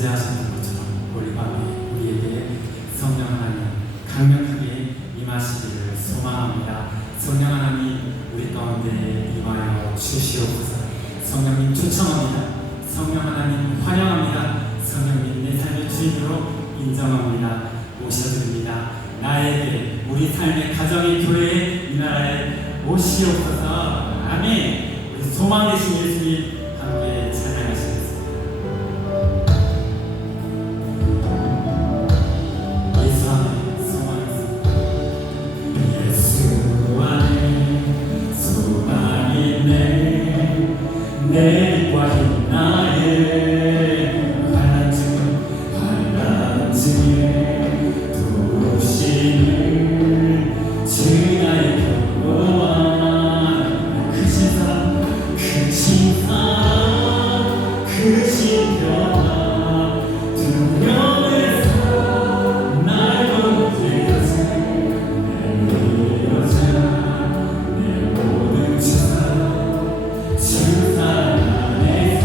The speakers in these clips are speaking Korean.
임재하셨던 것처럼 우리 밤에 우리에게 성령 하나님 강력하게 임하시기를 소망합니다. 성령 하나님 우리 가운데 임하여 주시옵소서. 성령님 초청합니다. 성령 하나님 환영합니다. 성령님 내 삶의 주인으로 인정합니다. 모셔드립니다. 나에게 우리 삶의 가정의 교회에 이 나라에 오시옵소서. 아멘. 우리 소망 되신 예수님 함께 찬양하시겠습니다. 예수 안에 소망이 있습니다. 예수 안에 소망이 있네. 내과 나의 환란 중에 도우시는 주 나의 평화와 크신 사랑 크신 평화 두려움을 사 날 건드려서 내 여자 내 모든 주 사랑 안에서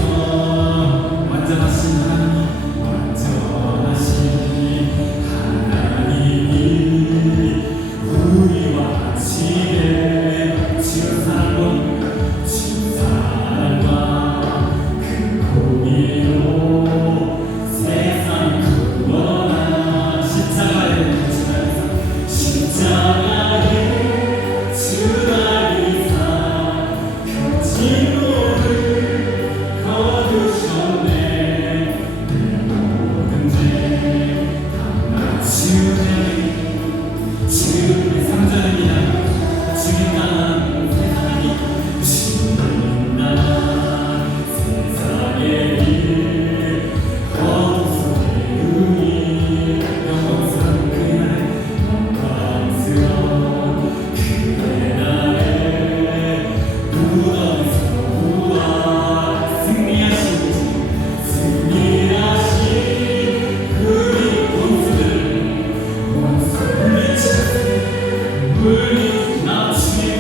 완전하신 하나님이 우리와 같이 주 사랑과 그 공의로 세상 구원하 십자가에 주다리사 그 진노를 거두셨네. 내 모든 죄 주의 상전입니다. 주의 나라 세상의 일 어둠 속의 눈이 영광스러운 그의 날에 무덤에서 부활 승리하신 우리 원수를 물리쳐 낮추며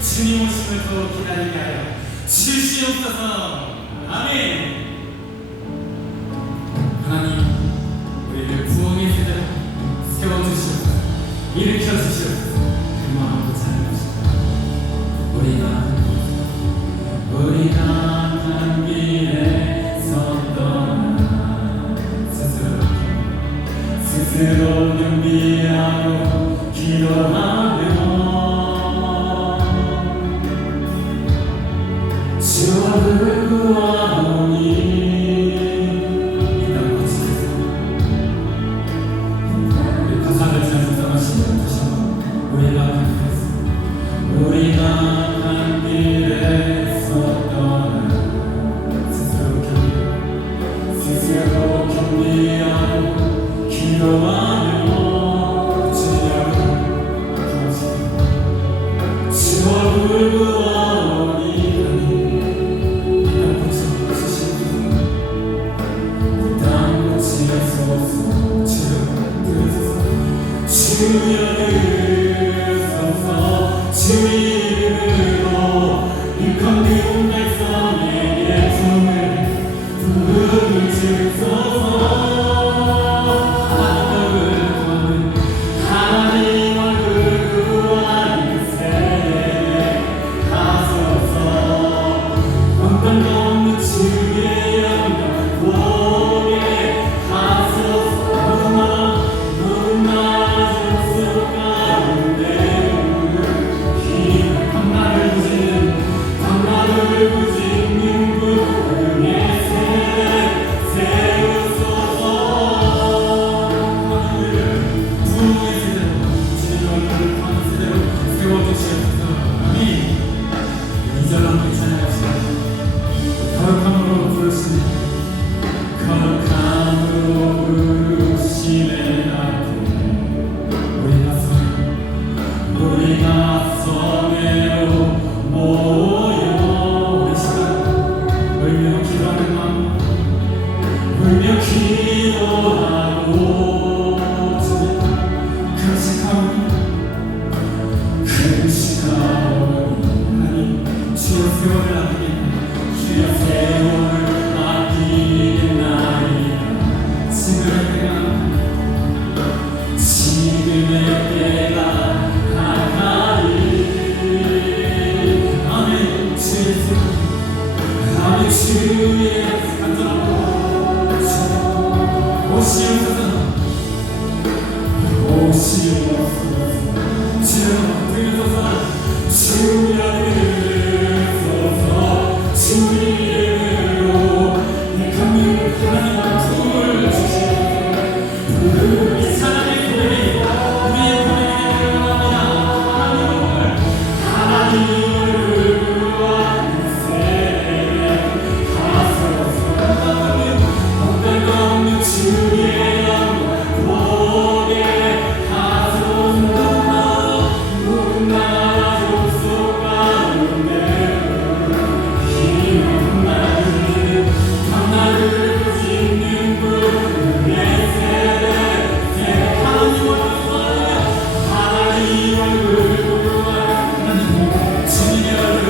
주님 오심을 또 기다리게 하여 주시옵소서. 아멘. 하나님 우리를 부흥의 세대로 세워주시옵소서. 일으켜주시옵소서. 그 마음으로 찬양합시다. 우리가 한 길에 섰던 스스로 경비하고 기도하며 주를 구하오니 이 땅 곳에서 우리 가사를 찬송하시는 우리가 한 길에 섰던 스스로 경비하고 기도하며 주를 구하오니 이 땅 곳에 오시옵소서 오시옵소서 주여 들으소서 주여 들으소서 주의 이름으로 내 강림 하나님과 도움을 주시옵소서 이 사랑의 고백이 우리의 고백이 되기를 원합니다. 하나님을 구하는 세대에 가소서 언덕 없는 주의 영광 보게 하소서 모든 나라 족속 가운데 나를 짓는 분의 세대 하나님을 구하여 주님의 얼굴을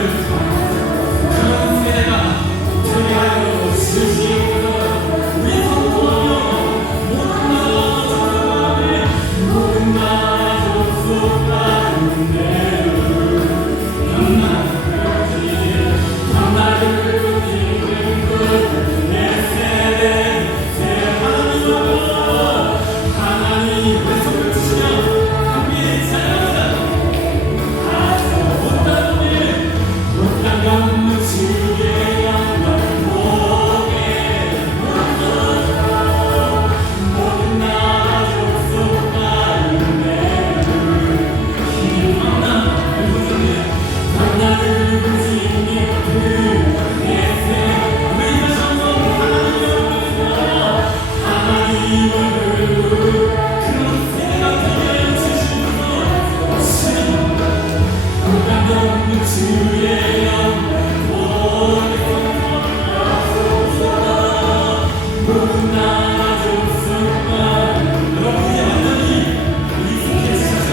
그런 세대가 되게 하여 주시옵소서. 우리 성도하며 모든 나라 족속 가운데 나를 짓는 분의 세대 하나님 왜 손을 주시며 함께 찬양하자. 못한 없는 주의 영광 보게 모든 나라 족속 가운데 나를 부지니 그의 세대 우리 다시 한번 하나님을 그런 세대가 되게 하여 주시옵소서. 못한 없는 주의 영광 보게 모든 나라 족속 가운데 여러분 이제 완전히 익숙해지셔서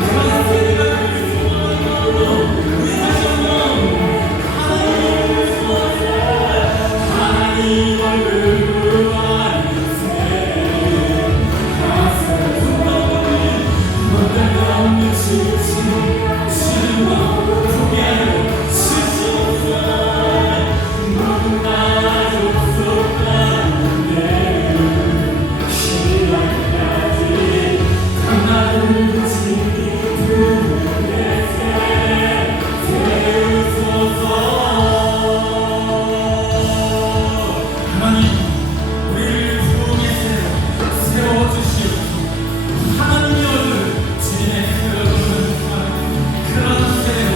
그런 세대가 되길 소망하는 마음으로 우리 다시 한번 하나님 얼굴 구하는 세대 못한 없는 주와 보게 하여 주시옵소서. 모든 나라 족속 가운데 신랑까지 나를 지키는 분의 세대 세우소서. 하나님 우리를 부흥의 세대로 세워주시옵소서. 하나님의 얼굴 주님의 세대로 그런 세대로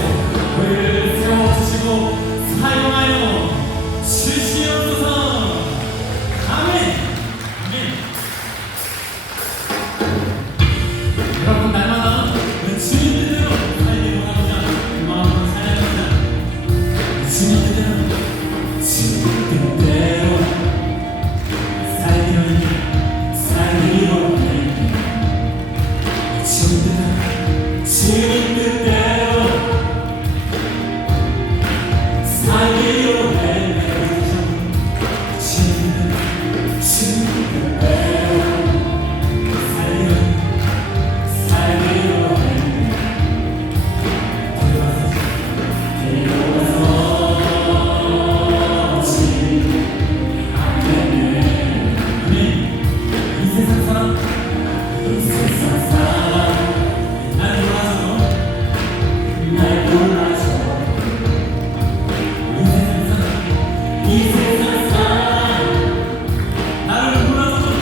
우리를 세워주시고 사용하여 주시옵소서. 아멘. 아멘. 여러분 날마다 주님 뜻대로 살기 원합니다. 그 마음으로 찬양합니다. 주님 뜻대로 주님 뜻대로 살기로 했네 살기로 했네 주님 뜻대로 살기로 했네 주님 뜻대로 살기로 했네 데려와서 지키네 아멘. 이 세상 사람 날 몰라줘 이 세상 사람 나를 몰라줘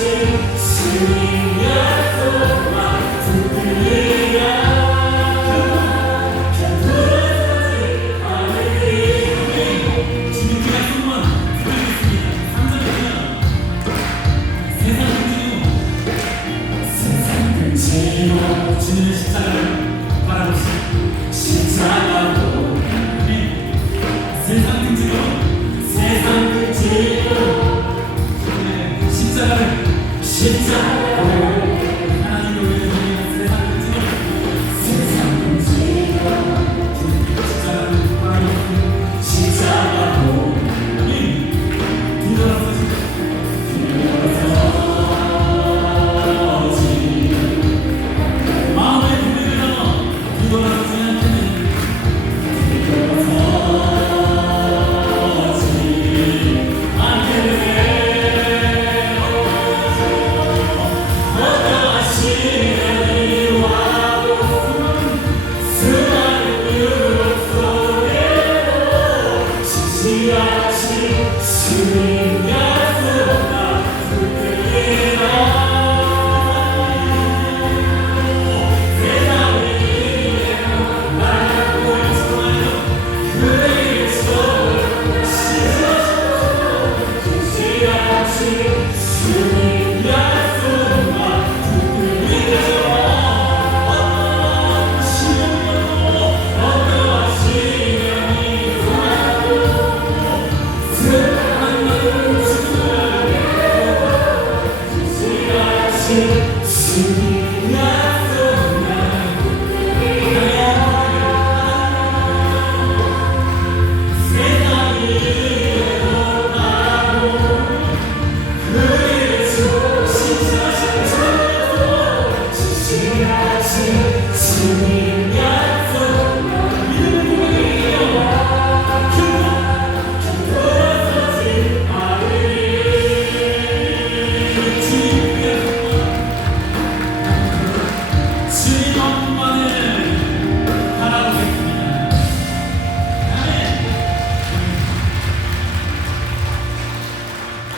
주님 약속만 붙들리라 변두라서지 않으리 주님께 약속만 드리겠습니다. 3절에 세상 근치로 주님의 십자가를 바라보시고 십자가로 세상 근치로 십자가를 하나님을 위해 드리는 세상 근치로 십자가를 바라보시고 십자가로 뒤돌아서지 마음의 고백을 담아 뒤돌아서지 않겠느니 주님 약속만 붙들리라 세상을 이기며 나를 보여주마요 그의 손을 씻어주시옵시 주님 약속만 붙들리라 어떠한 시련이 주님 약속만 세상이 이어나고 그의 십자가를 주시옵시 주님 약속만 돌아서지 않으리 주님 엄마를 바라보겠습니다. 아멘.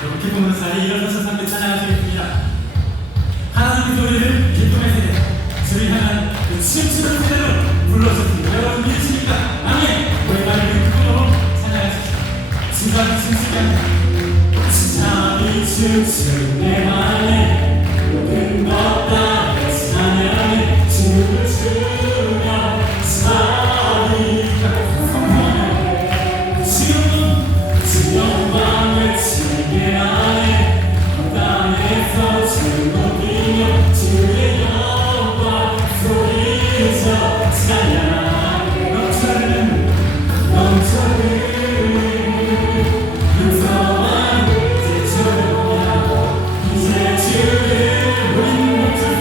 여러분 기쁨의 자리에 일어서서 함께 찬양하시겠습니다. 하나님의 소리를 기쁨의 세대 주를 향한 그 춤추는 세대로 불러주십니다. 여러분 믿으십니까? 아멘. 우리 말을 기쁨으로 찬양하십시오. 주가 춤추게 합니다. 잠이 춤춘 내 맘에 모든 것 다 찬양해 춤을 추며 잠이 선포하네 주 영광을 치게 하네 땅에서 주 높이며 주의 영광 소리쳐 찬양하네 넘쳐는 용서와 이제 주를 우리 멈출 수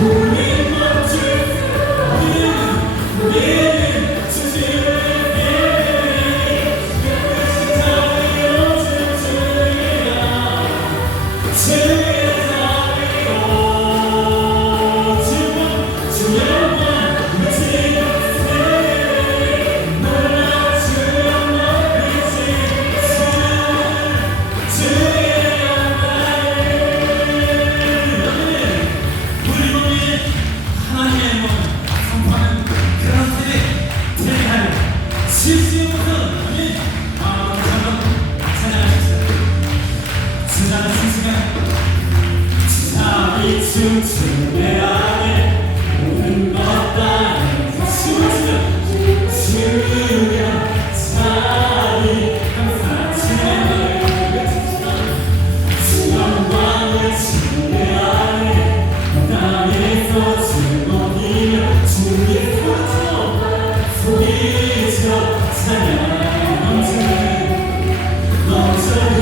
우리 멈출 수 우리는 주님을 자리로 춤추리라 주의 자리로 주 영광 미치게 놀라 주 영광 미치게 주의 우리 몸이 하나님의 몸 선포하는 그런 세대 대하여 실수요부터 아멘. 마음으로 찬양하십시오. 주자는 춤추면 잠이 춤춘 내 안에 모든 것 다 춤추며 잠이 항상 주 영광을 주내 안에 땅에서 주 높이며 주의 소리쳐 찬양 넘쳐는 용서하네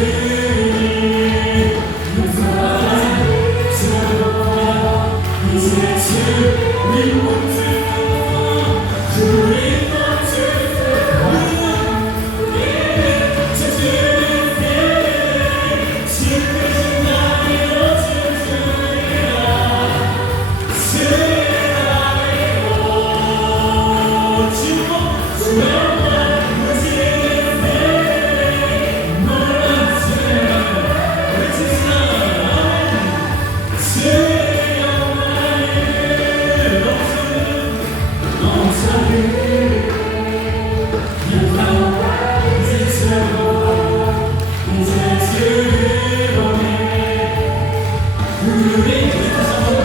우리 다시 한번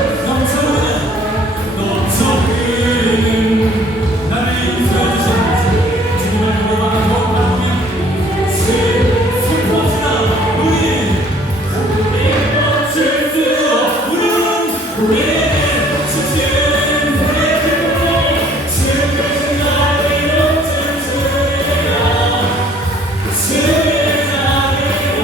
넘쳐흐르는 나를 인도해 주시는 주님을 고백하고 바라보며 슬퍼합시다. 우리는 멈출 수 없어. 우리는 지치는 우리의 기쁨으로 지금까지 나를 넘칠 주야. 주의 자비로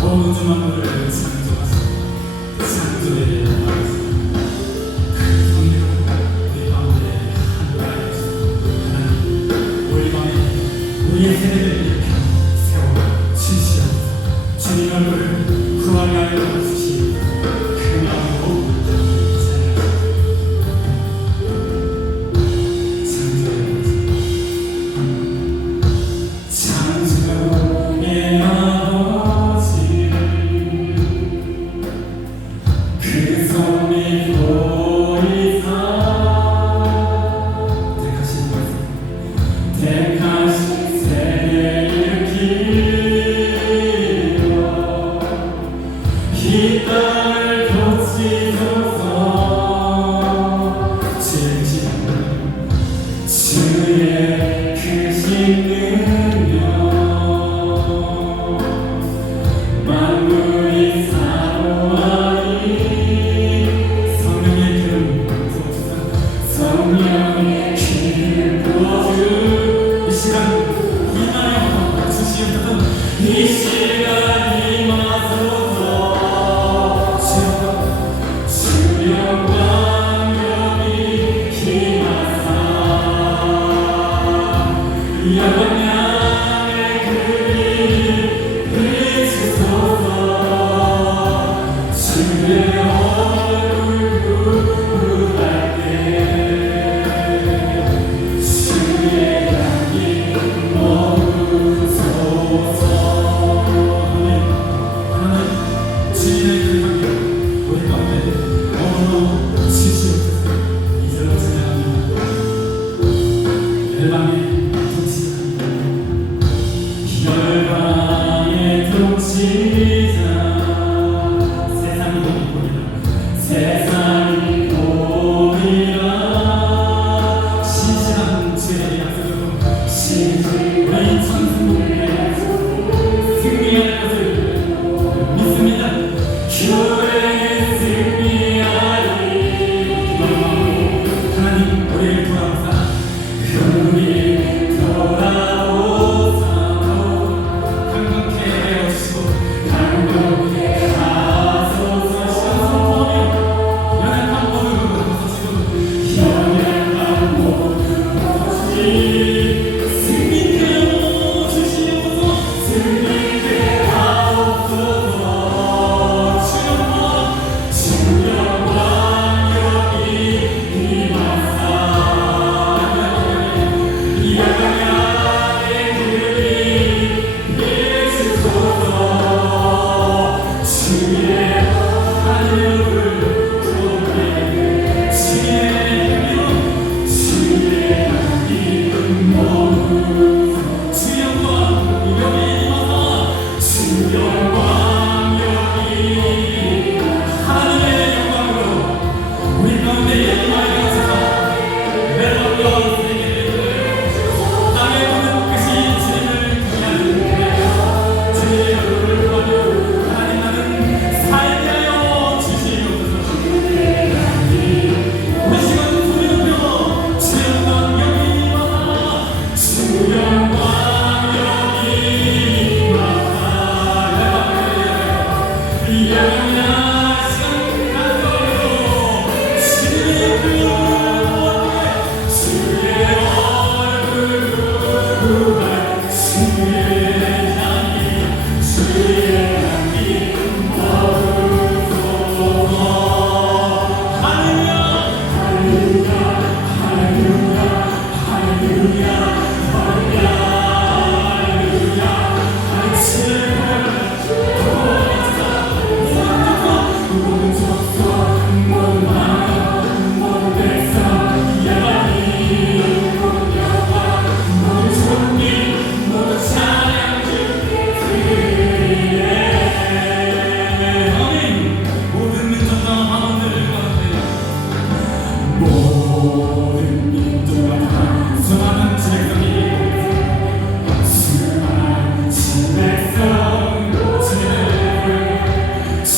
모든 만물을 창조하사 창조에 나가사 그 성령 우리 가운데 한가하여 주시고 하나님 우리 밤에 우리의 세대를 일으켜 세워 주시옵소서. 주님 얼굴을 구하게 하여 주시니 그 마음으로 창조의 아버지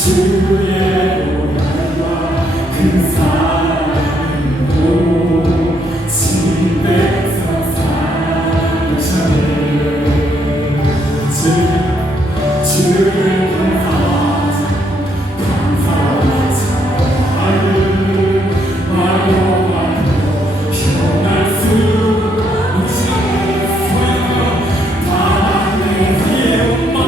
주의 보혈과 그 사랑으로 침대에서 살아오셨네. 주를 감사하자 변할 수 없이 바람의 힘을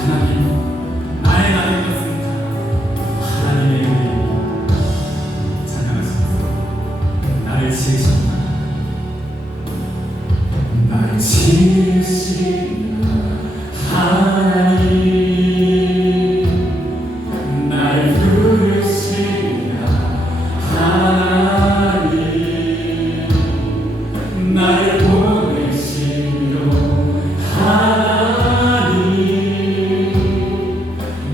하나님, 나의 나를 떴습니다. 하나님의 은혜입니다. 찬양하시면서 나를 지으셨다. 나를 지으신 하나님, 나를 부르신 하나님, 나를 보내시며 하나님,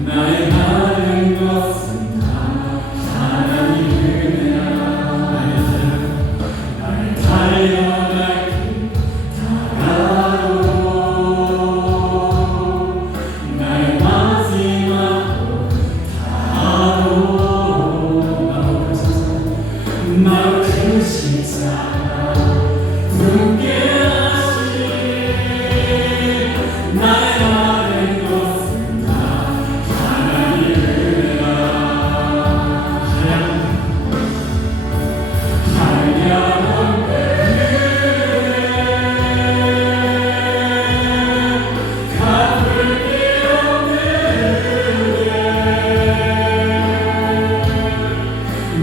나의 많은 것은 다 하나님 은혜야. 나를 달려갈 길 다가오고 나의 마지막도 다가오고 나로 그 십자가 굳게 하시니 나의 많은 것은 다 하나님 은혜야. 한량한 은혜 갚을 게 없는 은혜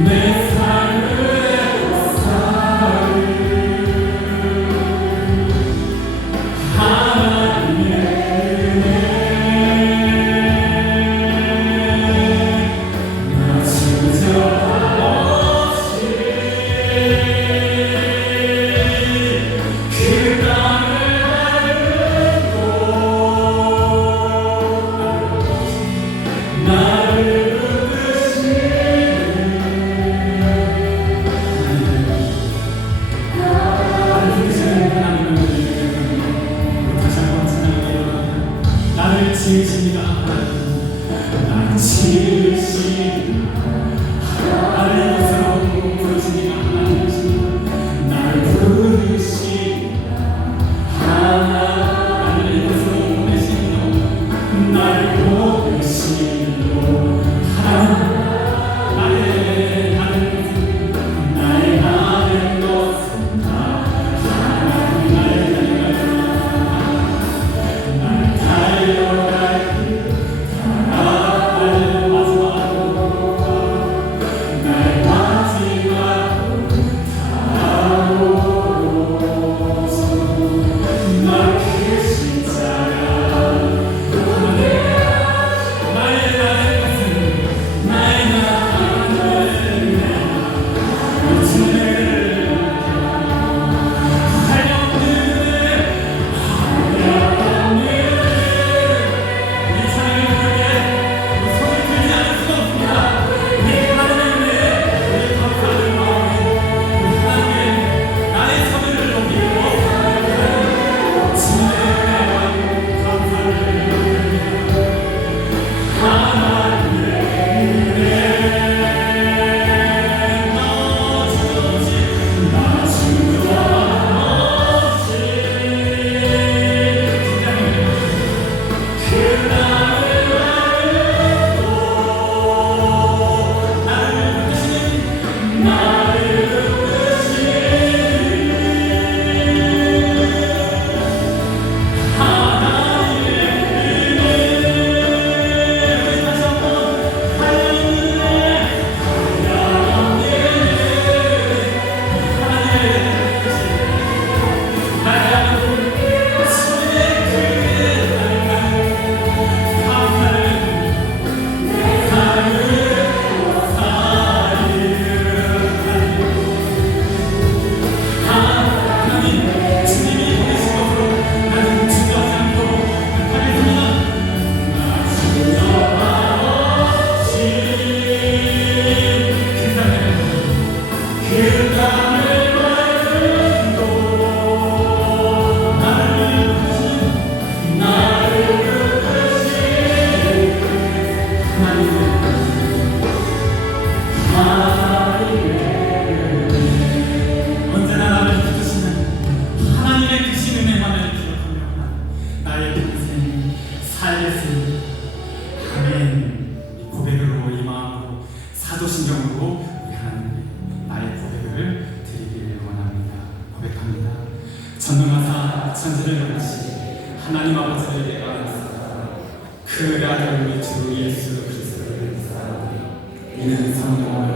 내 삶을 땅을 밟은 나를 부르신 언제나 나를 붙드시는 하나님의 크신 은혜만을 기억하며 나의 평생 살겠습니다. 아멘. 이 고백으로 이 마음으로 사도신경으로 우리 하나님께 나의 고백을 드리기를 원합니다. 고백합니다. 전능하사 천지를 영하시 하나님 아버지를 내가 그 아들 우리 주 예수 그리스도를 이는 성령으로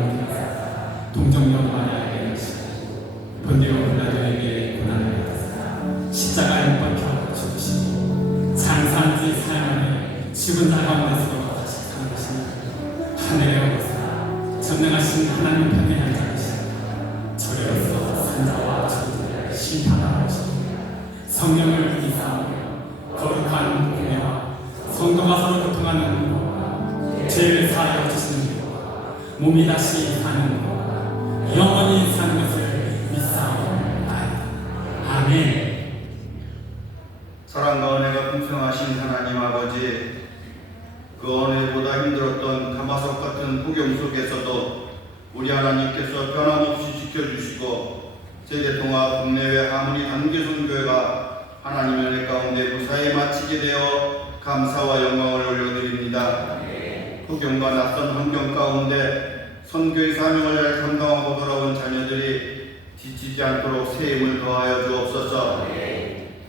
동정녀 마리아에게 하시고 본디오 빌라도에게 고난을 받으사 십자가에 못 박혀 죽으시고 장사한지 사형하에 죽은 자 가운데서 다시 살아나시니 하늘에 오르사 전능하신 하나님 편에 앉아계시니 저리로서 산자와 저주를 심판하시고 성령을 이사하며 거룩한 공예와 성도가 서로 교통하는 은혜와 죄를 사하여 주시는 은혜와 몸이 다시 사는 은혜와 영원히 사는 것을 믿사옵나이다. 아멘. 사랑과 은혜가 풍성하신 하나님 아버지, 그 언해보다 힘들었던 가마솥 같은 폭염 속에서도 우리 하나님께서 변함없이 지켜주시고 세계통합 국내외 하모니 단계선교회가 하나님의 은혜 가운데 무사히 마치게 되어 감사와 영광을 올려드립니다. 폭염과 낯선 환경 가운데 선교의 사명을 잘 감당하고 돌아온 자녀들이 지치지 않도록 새 힘을 더하여 주옵소서.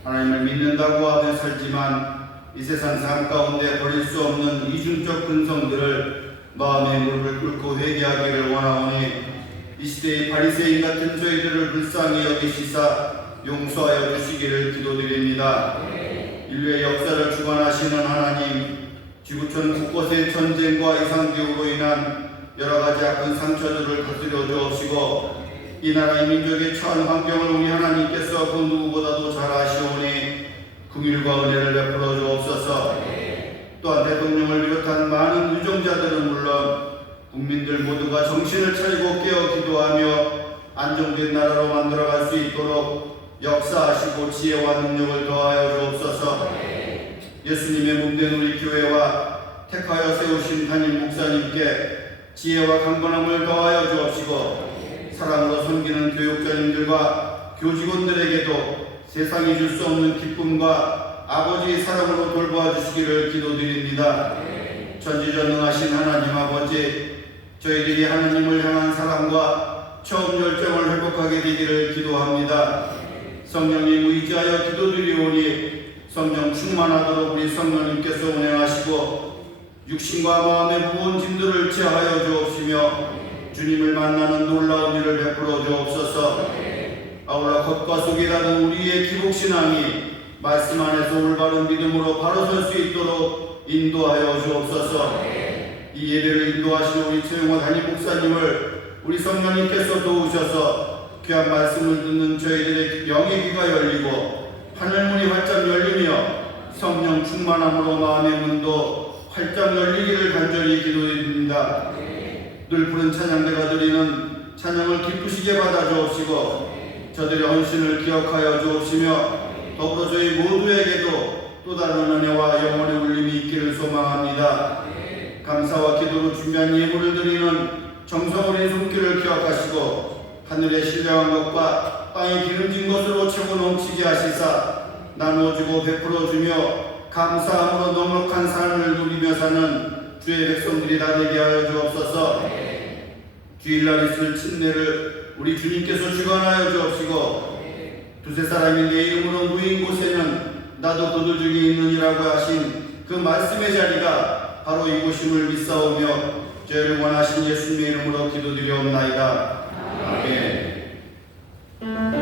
하나님을 믿는다고 하며 살지만 이 세상 삶 가운데 버릴 수 없는 이중적 근성들을 마음의 무릎을 꿇고 회개하기를 원하오니 이 시대의 바리새인 같은 저희들을 불쌍히 여기시사 용서하여 주시기를 기도드립니다. 인류의 역사를 주관하시는 하나님, 지구촌 곳곳의 전쟁과 이상기후로 인한 여러가지 아픈 상처들을 다스려 주옵시고 이 나라의 민족의 처한 환경을 우리 하나님께서 그 누구보다도 잘 아시오니 긍휼과 은혜를 베풀어 주옵소서. 또한 대통령을 비롯한 많은 유정자들은 물론 국민들 모두가 정신을 차리고 깨어 기도하며 안정된 나라로 만들어갈 수 있도록 역사하시고 지혜와 능력을 더하여 주옵소서. 예수님의 몸된 우리 교회와 택하여 세우신 담임 목사님께 지혜와 강건함을 더하여 주옵시고 사랑으로 섬기는 교육자님들과 교직원들에게도 세상이 줄 수 없는 기쁨과 아버지의 사랑으로 돌보아 주시기를 기도드립니다. 전지전능하신 하나님 아버지, 저희들이 하나님을 향한 사랑과 처음 열정을 회복하게 되기를 기도합니다. 성령님 의지하여 기도드리오니 성령 충만하도록 우리 성령님께서 운행하시고 육신과 마음의 무거운 짐들을 제하여 주옵시며 주님을 만나는 놀라운 일을 베풀어 주옵소서. 아울러 겉과 속이 다른 우리의 기복신앙이 말씀 안에서 올바른 믿음으로 바로 설 수 있도록 인도하여 주옵소서. 이 예배를 인도하시는 우리 최용호 담임 목사님을 우리 성령님께서 도우셔서 귀한 말씀을 듣는 저희들의 영의 귀가 열리고 하늘문이 활짝 열리며 성령 충만함으로 마음의 문도 활짝 열리기를 간절히 기도드립니다. 늘 부른 찬양대가 드리는 찬양을 기쁘시게 받아 주옵시고 저들의 헌신을 기억하여 주옵시며 더불어 저희 모두에게도 또 다른 은혜와 영혼의 울림이 있기를 소망합니다. 감사와 기도로 준비한 예물을 드리는 정성 어린 손길을 기억하시고 하늘에 신령한 것과 땅에 기름진 것으로 채고 넘치게 하시사 나누어주고 베풀어주며 감사함으로 넉넉한 삶을 누리며 사는 주의 백성들이 다 되게 하여 주옵소서. 주일날 있을 침례를 우리 주님께서 주관하여 주옵시고 두세 사람이 내 이름으로 모인 곳에는 나도 그들 중에 있느니라고 하신 그 말씀의 자리가 바로 이곳임을 믿사오며 저희를 원하신 예수님의 이름으로 기도드리옵나이다. 아멘. 내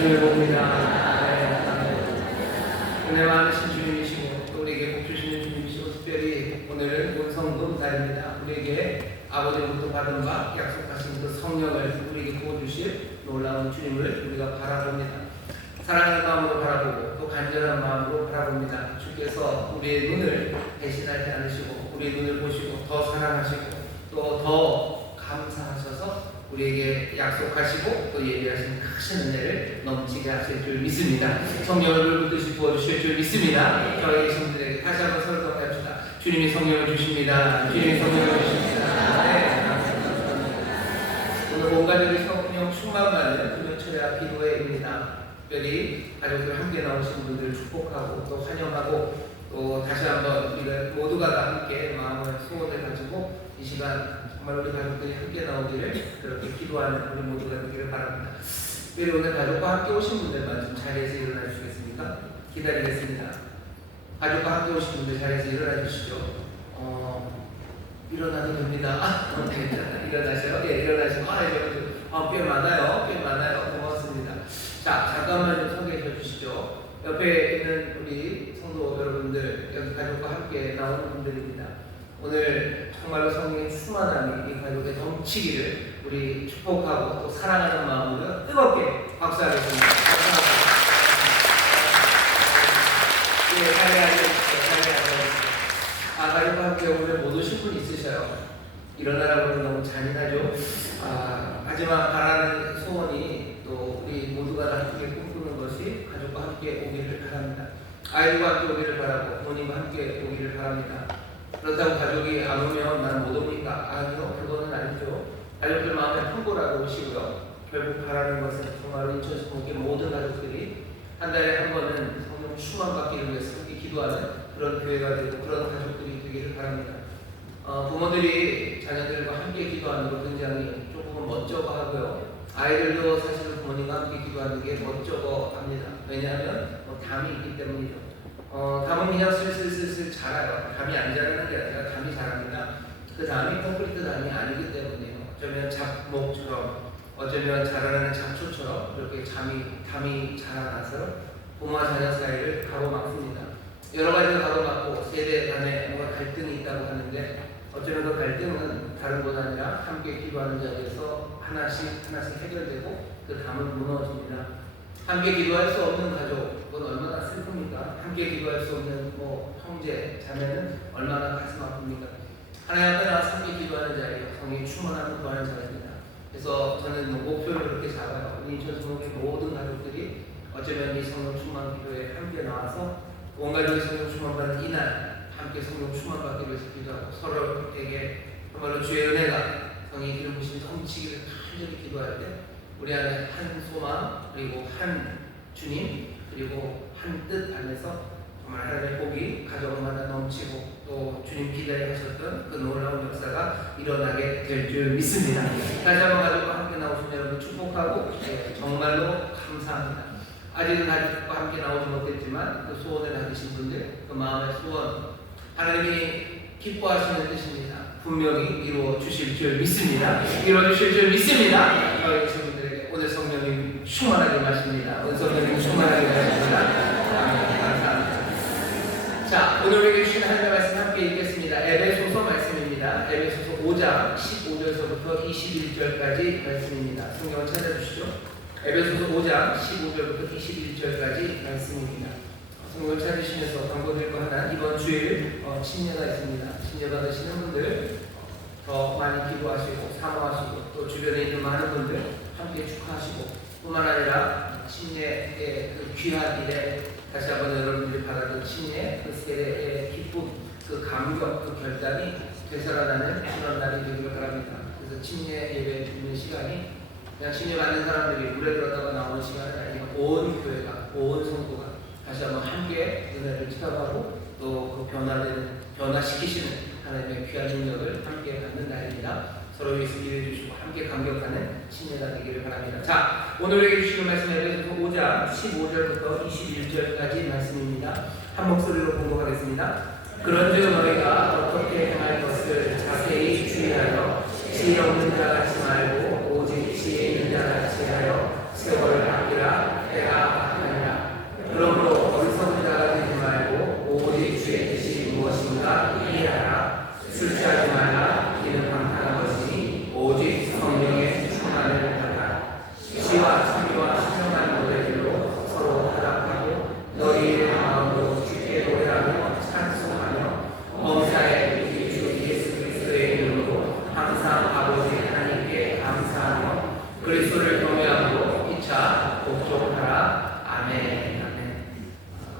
주님을 봅니다. 은혜 많으신 주님이시고 또 우리에게 복 주시는 주님이시고 특별히 오늘은 본성금 날입니다. 우리에게 아버지로부터 받은 바 약속하신 그 성령을 우리에게 부어주실 놀라운 주님을 우리가 바라봅니다. 사랑하는 마음으로 바라보고 또 간절한 마음으로 바라봅니다. 주께서 우리의 눈을 배신하지 않으시고 우리의 눈을 보시고 더 사랑하시고 또 더 감사하셔서 우리에게 약속하시고 또 예비하신 크신 은혜를 넘치게 하실 줄 믿습니다. 성령을 물붓듯이 부어주실 줄 믿습니다. 저희 성들에게 다시 한번 서로 동의합시다. 주님이 성령을 주십니다. 주님이 성령을 주십니다. 네, 감사합니다. 오늘 온 가족이 성령 충만받는 금요철야 기도회입니다. 특별히 가족들 함께 나오신 분들을 축복하고 또 환영하고 또 다시 한번 우리가 모두가 다 함께 마음의 소원을 가지고 이 시간 정말 우리 가족들이 함께 나오기를 그렇게 기도하는 우리 모두가 되기를 바랍니다. 특별히 오늘 가족과 함께 오신 분들만 좀 자리에서 일어나 주시겠습니까? 기다리겠습니다. 가족과 함께 오신 분들 자리에서 일어나 주시죠. 일어나도 됩니다. 괜찮아. 일어나셔요. 네, 일어나시고. 꽤 많아요. 꽤 많아요. 고맙습니다. 자, 잠깐만 좀 소개해 주시죠. 옆에 있는 우리 성도 여러분들, 여기 가족과 함께 나오는 분들입니다. 오늘 정말로 성령의 충만함이 이 가족에 넘치기를 우리 축복하고 또 사랑하는 마음으로 뜨겁게 박수하겠습니다. 네, 자리에 앉아주세요. 가족과 함께 오늘 못 오신 분 있으셔요. 일어나라고 하면 너무 잔인하죠. 하지만 바라는 소원이 또 우리 모두가 다 함께 꿈꾸는 것이 가족과 함께 오기를 바랍니다. 아이들과 함께 오기를 바라고 부모님과 함께 오기를 바랍니다. 그렇다고 가족이 안 오면 나는 못 옵니까? 아니요, 그거는 아니죠. 가족들 마음에 품고라도 오시고요. 결국 바라는 것은 정말로 인천시목의 모든 가족들이 한 달에 한 번은 성령 충만받기를 위해서 함께 기도하는 그런 교회가 되고 그런 가족들이 되기를 바랍니다. 부모들이 자녀들과 함께 기도하는 것 굉장히 조금은 멋쩍어 하고요. 아이들도 사실은 부모님과 함께 기도하는 게 멋쩍어 합니다. 왜냐하면 담이 있기 때문이죠. 담은 그냥 슬슬 자라요. 담이 안 자라는 게 아니라 담이 자랍니다. 그 담이 콘크리트 담이 아니기 때문이에요. 어쩌면 잡목처럼, 어쩌면 자라나는 잡초처럼 이렇게 담이 자라나서 부모와 자녀 사이를 가로막습니다. 여러 가지로 가로막고 세대 간에 뭔가 갈등이 있다고 하는데 어쩌면 그 갈등은 다른 것 아니라 함께 기도하는 자리에서 하나씩 해결되고 그 담은 무너집니다. 함께 기도할 수 없는 가족은 얼마나 슬픕니까? 함께 기도할 수 없는 형제, 자매는 얼마나 가슴 아픕니까? 하나님 앞에 나와서 함께 기도하는 자리, 성령이 충만함을 구하는 자리입니다. 그래서 저는 목표를 그렇게 잡아요. 우리 인천성령의 모든 가족들이 어쩌면 이 성령 충만 기도에 함께 나와서 온 가족이 성령 충만받는 이날 함께 성령 충만받기 위해서 기도하고 서로에게 정말로 주의 은혜가 성령의 기름 부심이 넘치기를 간절히 기도할 때 우리 안에 한 소망 그리고 한 주님 그리고 한 뜻 안에서 정말 하나님의 복이 가정마다 넘치고 또 주님 기다려 하셨던 그 놀라운 역사가 일어나게 될 줄 믿습니다. 다시 한번 가족과 함께 나오신 여러분 축복하고 정말로 감사합니다. 아직은 가족과 함께 나오지 못했지만 그 소원을 가지신 분들 그 마음의 소원 하나님이 기뻐하시는 뜻입니다. 분명히 이루어 주실 줄 믿습니다. 이루어 주실 줄 믿습니다. 저희 친구들에게 오늘 성령님 충만하게 마십니다. 오늘 성령님 충만하게 마십니다. 감사합니다. 자, 오늘 우리에게 주신 하나님의 말씀 함께 읽겠습니다. 에베소서 말씀입니다. 에베소서 5장 15절서부터 21절까지 말씀입니다. 성경을 찾아주시죠. 에베소서 5장 15절부터 21절까지 말씀입니다. 성경을 찾으시면서 광고드릴 거 하나 이번 주일 침례가 있습니다. 침례 받으시는 분들 더 많이 기도하시고 사모하시고 또 주변에 있는 많은 분들 함께 축하하시고 뿐만 아니라 침례의 그 귀한 일에 다시 한번 여러분들이 받았던 침례 그 세례의 기쁨 그 감격 그 결단이 되살아나는 그런 날이 되기를 바랍니다. 그래서 침례 예배 있는 시간이 그냥 침례 받는 사람들이 물에 들었다가 나오는 시간은 아니고 온 교회가 온 성도가 다시 한번 함께 은혜를 체험하고 또 그 변화시키시는 하나님의 귀한 능력을 함께 갖는 날입니다. 서로 위해서 기도해 주시고 함께 감격하는 침례가 되기를 바랍니다. 자, 오늘 우리에게 주시는 말씀은 에베소서 5장 15절부터 21절까지 말씀입니다. 한 목소리로 공독하겠습니다. 그런즉 너희가 어떻게 행할 것을 자세히 주의하여 지혜 없는 자 같이 말고 오직 지혜 있는 자 같이 하여 세월을 아끼라.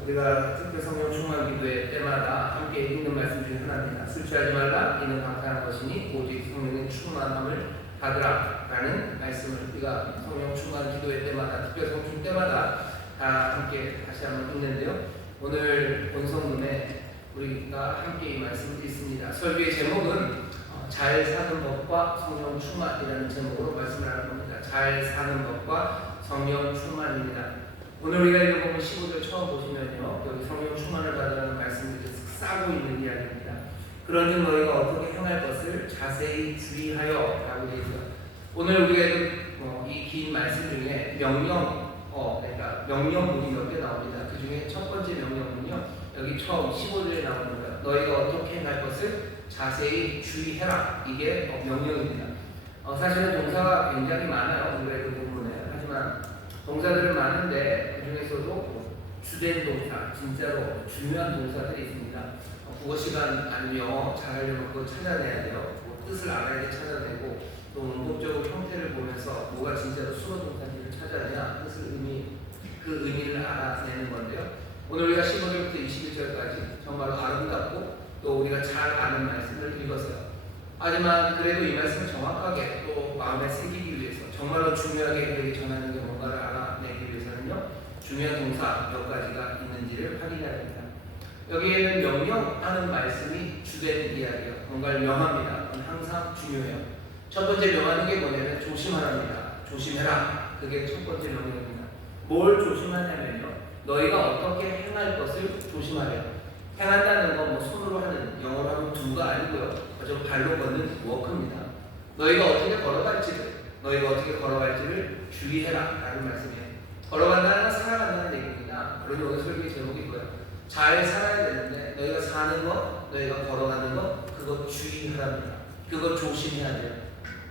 우리가 특별 성령 충만 기도회 때마다 함께 읽는 말씀 중에 하나입니다. 술 취하지 말라 이는 감사한 것이니 오직 성령의 충만함을 받으라 라는 말씀을 우리가 성령 충만 기도회 때마다 특별 성충 때마다 다 함께 다시 한번 읽는데요. 오늘 본성문에 우리가 함께 이 말씀을 읽습니다. 설교의 제목은 잘 사는 법과 성령 충만이라는 제목으로 말씀을 하는 겁니다. 잘 사는 법과 성령 충만입니다. 오늘 우리가 읽어보면 15절 처음 보시면요, 여기 성령 충만을 받으라는 말씀을 싸고 있는 이야기입니다. 그러니 너희가 어떻게 행할 것을 자세히 주의하여 라고 되어 있어요. 오늘 우리가 이 긴 말씀 중에 그러니까 명령문이 몇 개 나옵니다. 그 중에 첫 번째 명령문이요, 여기 처음 15절에 나오는 거예요. 너희가 어떻게 행할 것을 자세히 주의해라. 이게 명령입니다. 사실은 동사가 굉장히 많아요. 우리가 그 부분에. 하지만 동사들은 많은데 그 중에서도 주된 동사, 진짜로 중요한 동사들이 있습니다. 국어 시간 아니면 영어 잘하려면 그거 찾아내야 돼요. 뜻을 알아야 돼 찾아내고 또 문법적으로 형태를 보면서 뭐가 진짜로 수어 동사인지를 찾아내야 그 의미를 알아내는 건데요. 오늘 우리가 15절부터 21절까지 정말 아름답고 또 우리가 잘 아는 말씀을 읽었어요. 하지만 그래도 이 말씀을 정확하게 또 마음에 새기기 위해서 정말로 중요하게 우리에게 전하는 게 뭔가를 알아내기 위해서는요, 중요한 동사 몇 가지가 있는지를 확인해야 됩니다. 여기에는 명령하는 말씀이 주된 이야기예요. 뭔가를 명합니다. 그건 항상 중요해요. 첫 번째 명하는 게 뭐냐면 조심하랍니다. 조심해라. 그게 첫 번째 명령입니다. 뭘 조심하냐면요, 너희가 어떻게 행할 것을 조심하래요. 행한다는 건 뭐 손으로 하는, 영어로 하면 do가 아니고요, 저 발로 걷는 워크입니다. 너희가 어떻게 걸어갈지를 주의해라 라는 말씀이에요. 걸어간다는 건 살아간다는 얘기입니다. 그러니 오늘 설교의 제목이 뭐예요? 잘 살아야 되는데 너희가 사는 것, 너희가 걸어가는 것, 그거 주의하랍니다. 그거 조심해야 돼요.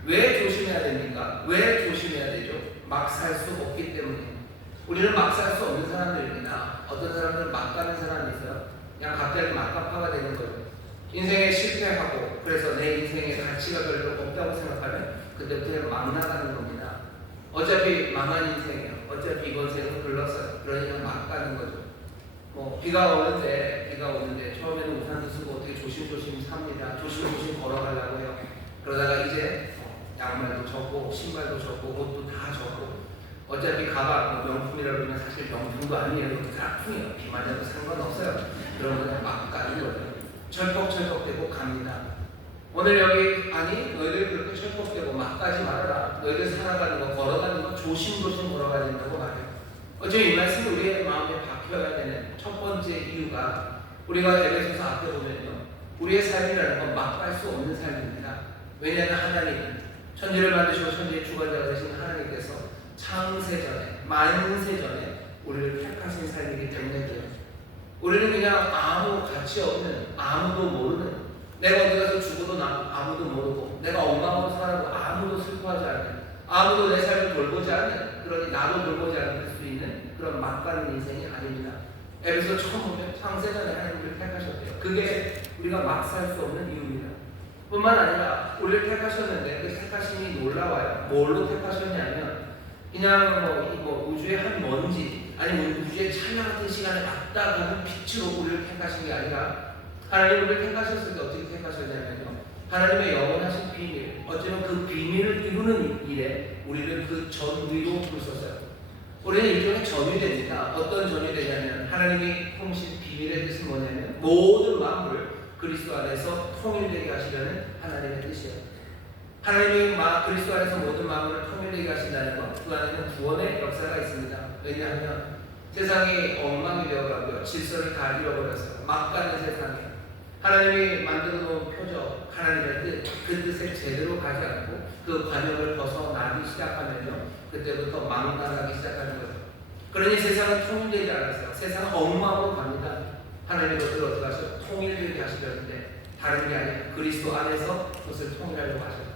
왜 조심해야 됩니까? 왜 조심해야 되죠? 막 살 수 없기 때문에. 우리는 막 살 수 없는 사람들입니다. 어떤 사람들은 막 가는 사람이 있어요. 그냥 갑자기 막가파가 되는 거예요. 인생에 실패하고 그래서 내 인생에 가치가 별로 없다고 생각하면 그때부터 막 나가는 겁니다. 어차피 망한 인생이에요. 어차피 이번 생은 글렀어요. 그러니까 막 가는 거죠. 비가 오는데 처음에는 우산도 쓰고 어떻게 조심조심 삽니다. 조심조심 걸어가려고 해요. 그러다가 이제 양말도 젖고 신발도 젖고 옷도 다 젖고 어차피 가방 명품이라고 그러면 사실 명품도 아니에요. 짝퉁이에요. 비 맞아도 상관없어요. 그러면 막 가는 거예요. 철컥철컥대고 갑니다. 오늘 여기 너희들 그렇게 철컥대고 막 가지 말아라. 너희들 살아가는 거, 걸어가는 거 조심조심 걸어가야 된다고 말해요. 어제 이 말씀이 우리의 마음에 박혀야 되는 첫 번째 이유가 우리가 에베소서 앞에 보면요, 우리의 삶이라는 건 막 갈 수 없는 삶입니다. 왜냐하면 하나님은 천지를 만드시고 천지의 주관자가 되신 하나님께서 창세 전에, 만세 전에 우리를 택하신 삶이기 때문에 그래요. 우리는 그냥 아무 가치 없는, 아무도 모르는, 내가 어디 가서 죽어도 아무도 모르고, 내가 엉망으로 살아도 아무도 슬퍼하지 않는, 아무도 내 삶을 돌보지 않는, 그러니 나도 돌보지 않을 수 있는 그런 막가는 인생이 아닙니다. 에베소 처음 보면 창세 전에 하나님을 택하셨대요. 그게 우리가 막 살 수 없는 이유입니다. 뿐만 아니라 우리를 택하셨는데 그 택하심이 놀라워요. 뭘로 택하셨냐면 그냥 우주의 한 먼지, 아니면 우주의 찰나 같은 시간에 왔다 가는 빛으로 우리를 택하신 게 아니라 하나님 우리를 택하셨을 때 어떻게 택하셨냐면요, 하나님의 영원하신 비밀, 어쩌면 그 비밀을 이루는 일에 우리를 그 전위로 부르셨어요. 우리는 일종의 전위됩니다. 어떤 전위되냐면 하나님이 품으신 비밀의 뜻은 뭐냐면 모든 만물을 그리스도 안에서 통일되게 하시려는 하나님의 뜻이에요. 하나님이 그리스도 안에서 모든 만물을 통일되게 하신다는 것, 그 안에는 구원의 역사가 있습니다. 왜냐하면 세상이 엉망이 되어가고요, 질서를 다 잃어버렸어요. 막 가는 세상에 하나님이 만들어 놓은 표적, 하나님의 뜻, 그 뜻에 제대로 가지 않고 그 관역을 벗어나기 시작하면요, 그때부터 망나가기 시작하는 거죠. 그러니 세상은 통일되지 않았어요. 세상은 엉망으로 갑니다. 하나님의 것을 어떻게 하셔? 통일되게 하시려는데 다른 게 아니에요. 그리스도 안에서 그것을 통일하려고 하셔요.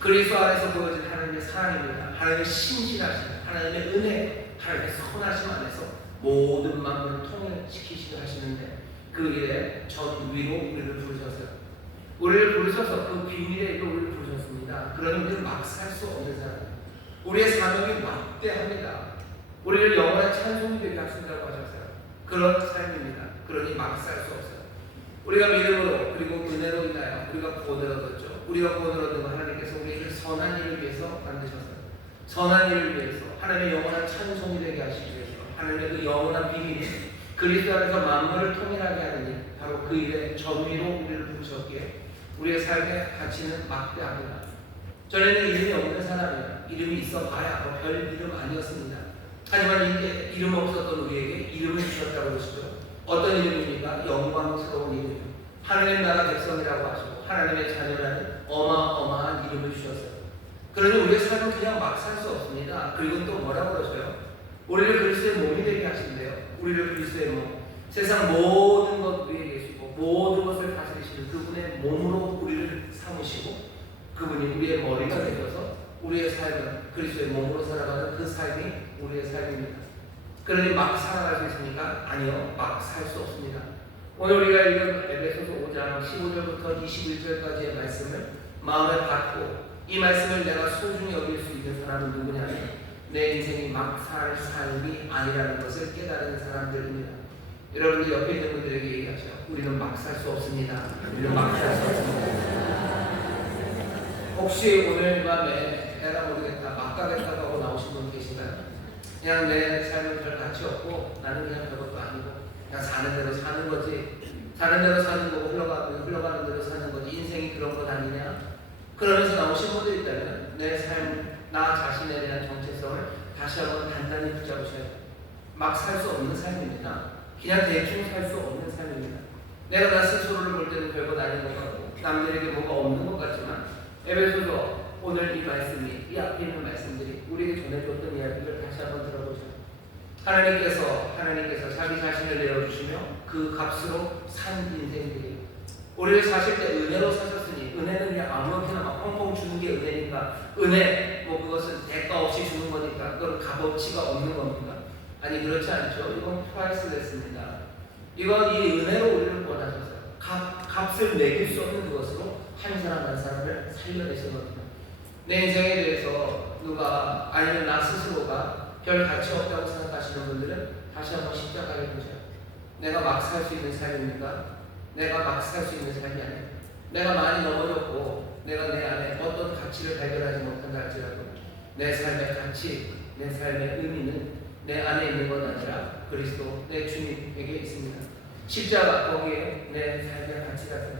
그리스도 안에서 보여진 하나님의 사랑입니다. 하나님의 신실하심, 하나님의 은혜, 하나님의 선하심 안에서 모든 만물을 통일시키시려 하시는데 그 일에 전위로 우리를 부르셨어요. 우리를 부르셔서 그 비밀의 일로 우리를 부르셨습니다. 그러니 우리는 막 살 수 없는 사람. 우리의 사명이 막대합니다. 우리를 영원한 찬송이 되게 하신다고 하셨어요. 그런 삶입니다. 그러니 막 살 수 없어요. 우리가 믿음으로 그리고 은혜로 인하여 우리가 구원을 얻었죠. 우리가 구원을 얻은 건 하나님께서 우리에게 선한 일을 위해서 만드셨어요. 선한 일을 위해서 하나님의 영원한 찬송이 되게 하시기 위해서 하나님의 그 영원한 비밀이 그리스도 안에서 만물을 통일하게 하는 일, 바로 그 일의 전위로 우리를 부르셨기에 우리의 삶의 가치는 막대합니다. 전에는 이름이 없는 사람이에요. 이름이 있어 봐야 별 이름 아니었습니다. 하지만 이제 이름 없었던 우리에게 이름을 주셨다고 그러시죠. 어떤 이름입니까? 영광스러운 이름. 하나님 나라 백성이라고 하시고 하나님의 자녀라는 어마어마한 이름을 주셨어요. 그러니 우리의 삶은 그냥 막 살 수 없습니다. 그리고 또 뭐라고 그러셔요? 우리를 그리스도의 몸이 되게 하신대요. 우리를 그리스도의 몸. 세상 모든 것 위에 계시고 모든 것을 다스리시는 그분의 몸으로 우리를 삼으시고 그분이 우리의 머리가 되셔서 우리의 삶은 그리스도의 몸으로 살아가는 그 삶이 우리의 삶입니다. 그러니 막 살아갈 수 있습니까? 아니요. 막 살 수 없습니다. 오늘 우리가 읽은 에베소서 5장 15절부터 21절까지의 말씀을 마음에 받고 이 말씀을 내가 소중히 여길 수 있는 사람은 누구냐면 내 인생이 막 살 삶이 아니라는 것을 깨달은 사람들입니다. 여러분들 옆에 있는 분들에게 얘기하세요. 우리는 막 살 수 없습니다. 우리는 막 살 수 없습니다. 혹시 오늘 밤에 내가 모르겠다 막 가겠다고 하고 나오신 분 계신가요? 그냥 내 삶은 별 가치 없고 나는 그냥 별것도 아니고 그냥 사는 대로 사는 거지, 사는 대로 사는 거고 흘러가는 대로 사는 거지, 인생이 그런 것 아니냐? 그러면서 나오신 분들 있다면 내 삶, 나 자신에 대한 정체성을 다시 한번 단단히 붙잡으셔야 돼요. 막 살 수 없는 삶입니다. 그냥 대충 살 수 없는 삶입니다. 내가 나 스스로를 볼 때는 별것 아닌 것 같고 남들에게 뭐가 없는 것 같지만 에베소서 오늘 이 말씀이, 이 앞에 있는 말씀들이 우리에게 전해줬던 이야기를 다시 한번 들어보세요. 하나님께서 자기 자신을 내어주시며 그 값으로 산 인생들이 우리를 사실 때 은혜로 사셨으니 은혜는 그냥 아무렇게나 막 펑펑 주는 게 은혜니까 은혜 뭐 그것은 대가 없이 주는 거니까 그건 값어치가 없는 겁니까? 아니 그렇지 않죠. 이건 프라이스레스입니다. 이건 이 은혜로 우리를 원하셔서 값을 매길 수 없는 그것으로 한 사람 한 사람을 살려내신 겁니다. 내 인생에 대해서 누가 아니면 나 스스로가 별 가치 없다고 생각하시는 분들은 다시 한번 십자가를 보세요. 내가 막 살 수 있는 삶입니까? 내가 막 살 수 있는 삶이 아니에요. 내가 많이 넘어졌고 내가 내 안에 어떤 가치를 발견하지 못한다 할지라도 내 삶의 가치, 내 삶의 의미는 내 안에 있는 것 아니라 그리스도 내 주님에게 있습니다. 십자가 거기에 내 삶의 가치가 있어요.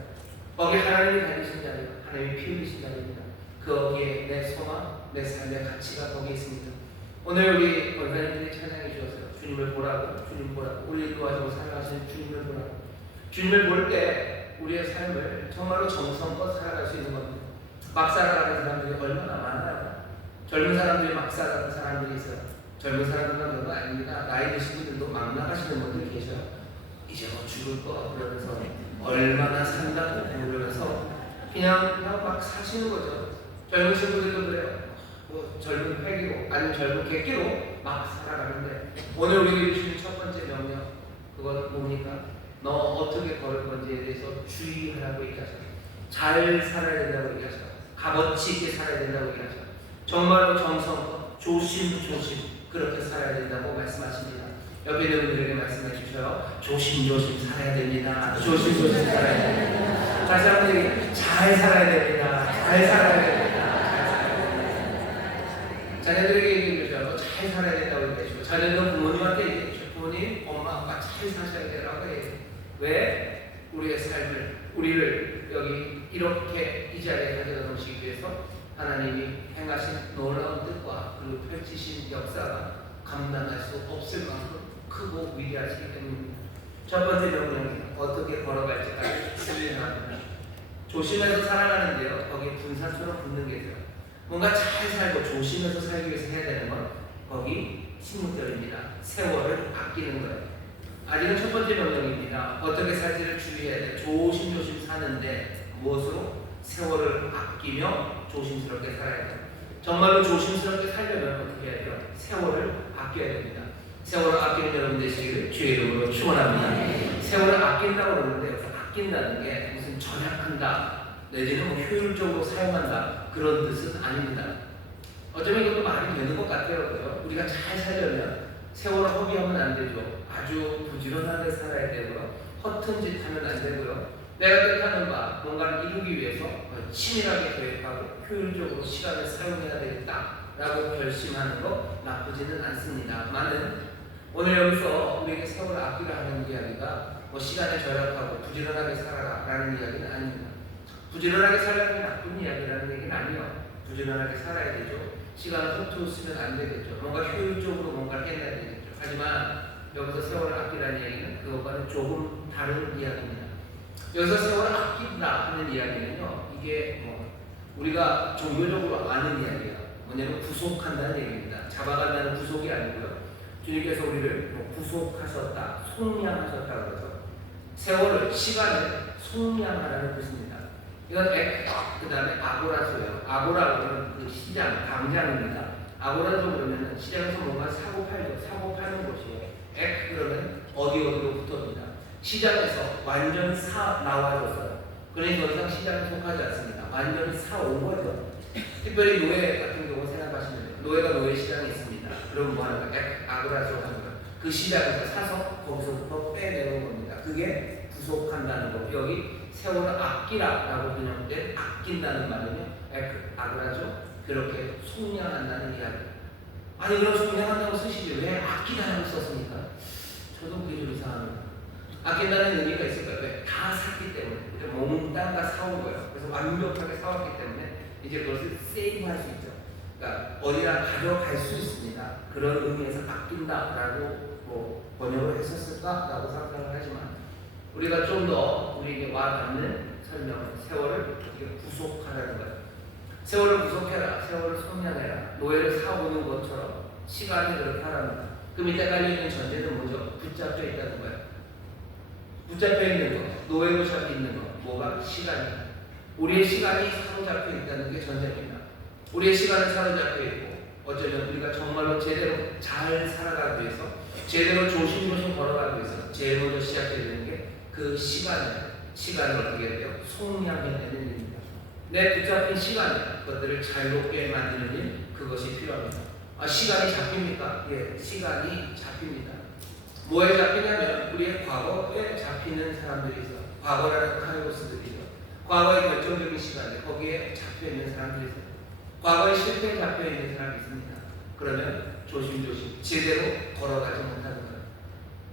거기에 하나님이 다니신 자리가 하나님이 피 흘리신 자리입니다. 거기에 내 소망, 내 삶의 가치가 거기에 있습니다. 오늘 우리 권사님들이 찬양해 주셨어요. 주님을 보라고, 주님 보라고, 우리를 도와주고 살아가시는 주님을 보라고. 주님을 볼 때 우리의 삶을 정말로 정성껏 살아갈 수 있는 겁니다. 막 살아가는 사람들이 얼마나 많아요. 젊은 사람들이 막 살아가는 사람들이 있어요. 젊은 사람들만 그런 거 아닙니다. 나이 드신 분들도 막 나가시는 분들이 계셔요. 이제 뭐 죽을 거 그러면서 얼마나 산다고 그러면서 그냥 막 사시는 거죠. 젊으신 분들도 그래요. 뭐 젊은 패기로 아니면 젊은 객기로 막 살아가는데 오늘 우리에게 주신 첫 번째 명령 그건 뭡니까? 너 어떻게 걸을 건지에 대해서 주의하라고 얘기하셔요. 잘 살아야 된다고 얘기하셔요. 값어치 있게 살아야 된다고 얘기하셔요. 정말로 정성껏 조심조심 그렇게 살아야 된다고 말씀하십니다. 옆에 있는 분들에게 말씀해 주셔요. 조심조심 살아야 됩니다. 조심조심 살아야 됩니다. 다시 한번 얘기해요. 잘 살아야 됩니다. 잘 살아야 됩니다. 자녀들에게 얘기해 주셔요. 잘 살아야 된다고 얘기하시고 자녀들은 부모님한테 얘기해 주셔요. 부모님, 엄마, 아빠 잘 사셔야 되라고 얘기해요. 왜? 우리의 삶을, 우리를 여기 이렇게 이 자리에 가져다 놓으시기 위해서 하나님이 행하신 놀라운 뜻과 그리고 펼치신 역사가 감당할 수 없을 만큼 크고 위대하시기 때문입니다. 첫 번째 명령이 어떻게 걸어갈지까지 주의합니다. 조심해서 살아가는데요. 거기에 분산처럼 붙는 게 있어요. 뭔가 잘 살고 조심해서 살기 위해서 해야 되는 건 거기 16절입니다. 세월을 아끼는 거예요. 아직은 첫 번째 명령입니다. 어떻게 살지를 주의해야 돼. 조심조심 사는데 무엇으로? 세월을 아끼며 조심스럽게 살아야 돼요. 정말로 조심스럽게 살려면 어떻게 해야 돼요? 세월을 아껴야 됩니다. 세월을 아끼는 여러분 되시기를 주의 이름으로 축원합니다. 세월을 아낀다고 그러는데 아낀다는 게 무슨 절약한다 내지는 뭐 효율적으로 사용한다 그런 뜻은 아닙니다. 어쩌면 이것도 말이 되는 것 같아요. 우리가 잘 살려면 세월을 허비하면 안 되죠. 아주 부지런하게 살아야 되고요. 허튼 짓 하면 안 되고요. 내가 뜻하는 바 뭔가를 이루기 위해서 치밀하게 계획하고 효율적으로 시간을 사용해야 되겠다라고 결심하는 거 나쁘지는 않습니다만은 오늘 여기서 우리에게 세월을 아끼라 하는 이야기가 뭐 시간을 절약하고 부지런하게 살아라라는 이야기는 아닙니다. 부지런하게 살라는 게 나쁜 이야기라는 얘기는 아니에요. 부지런하게 살아야 되죠. 시간을 헛투 쓰면 안 되겠죠. 뭔가 효율적으로 뭔가를 해야 되겠죠. 하지만 여기서 세월을 아끼라는 얘기는 그것과는 조금 다른 이야기입니다. 여기서 세월을 아낀다 하는 이야기는요, 이게 우리가 종교적으로 아는 이야기예요. 뭐냐면 구속한다는 얘기입니다. 잡아간다는 구속이 아니고요. 주님께서 우리를 구속하셨다, 속량하셨다 그래서 세월을, 시간을 속량하라는 뜻입니다. 이건 그 다음에 아고라소예요. 아고라는 그 시장, 당장입니다. 아고라소 그러면 시장에서 뭔가 사고 팔죠. 사고 파는 곳이에요. 그러면 어디로부터입니다. 시장에서 완전히 사 나와줬어요. 그러니 더 이상 시장에 속하지 않습니다. 완전히 사온 거죠. 특별히 노예 같은 경우 생각하시면 노예가 노예 시장에 있습니다. 그럼 뭐 하는 거예요? 아고라소 하는 거예요. 그 시장에서 사서 거기서부터 빼내는 겁니다. 그게 구속한다는 거. 여기 세월을 아끼라라고 번역된 아낀다는 말은요. 아고라죠. 그렇게 속량한다는 이야기. 아니 그럼 속량한다고 쓰시지 왜 아끼다라고 썼습니까? 저도 그게 좀 이상합니다. 아낀다는 의미가 있을 거예요. 왜? 다 샀기 때문에. 몽땅 다 사온 거예요. 그래서 완벽하게 사왔기 때문에 이제 그것을 세이브할 수 있죠. 그러니까 어디나 가져갈 수 있습니다. 그런 의미에서 아낀다라고 번역을 했었을까라고 생각을 하지만 우리가 좀 더 우리에게 와닿는 설명은 세월을 어떻게 구속하라는 거예요. 세월을 구속해라, 세월을 속량해라, 노예를 사오는 것처럼 시간이 그렇게 하라는 거예요. 그 밑에 깔려있는 전제는 뭐죠? 붙잡혀 있다는 거예요. 붙잡혀 있는 거, 노예로 잡혀 있는 거, 뭐가? 시간이에요. 우리의 시간이 사로잡혀 있다는 게 전제입니다. 우리의 시간을 사로잡혀 있고 어쩌면 우리가 정말로 제대로 잘 살아가기 위해서 제대로 조심조심 걸어가기 위해서 제일 먼저 시작해야 되는 게 그 시간을 어떻게 해야 돼요? 속량해내는 일입니다. 내 붙잡힌 시간, 그것들을 자유롭게 만드는 일, 그것이 필요합니다. 시간이 잡힙니까? 예, 시간이 잡힙니다. 뭐에 잡히냐면 우리의 과거에 잡히는 사람들이 있어요. 과거라는 카이로스들이죠. 과거의 결정적인 시간에 거기에 잡혀있는 사람들이 있어요. 과거의 실패에 잡혀있는 사람이 있습니다. 그러면 조심조심 제대로 걸어가지 못하는 거예요.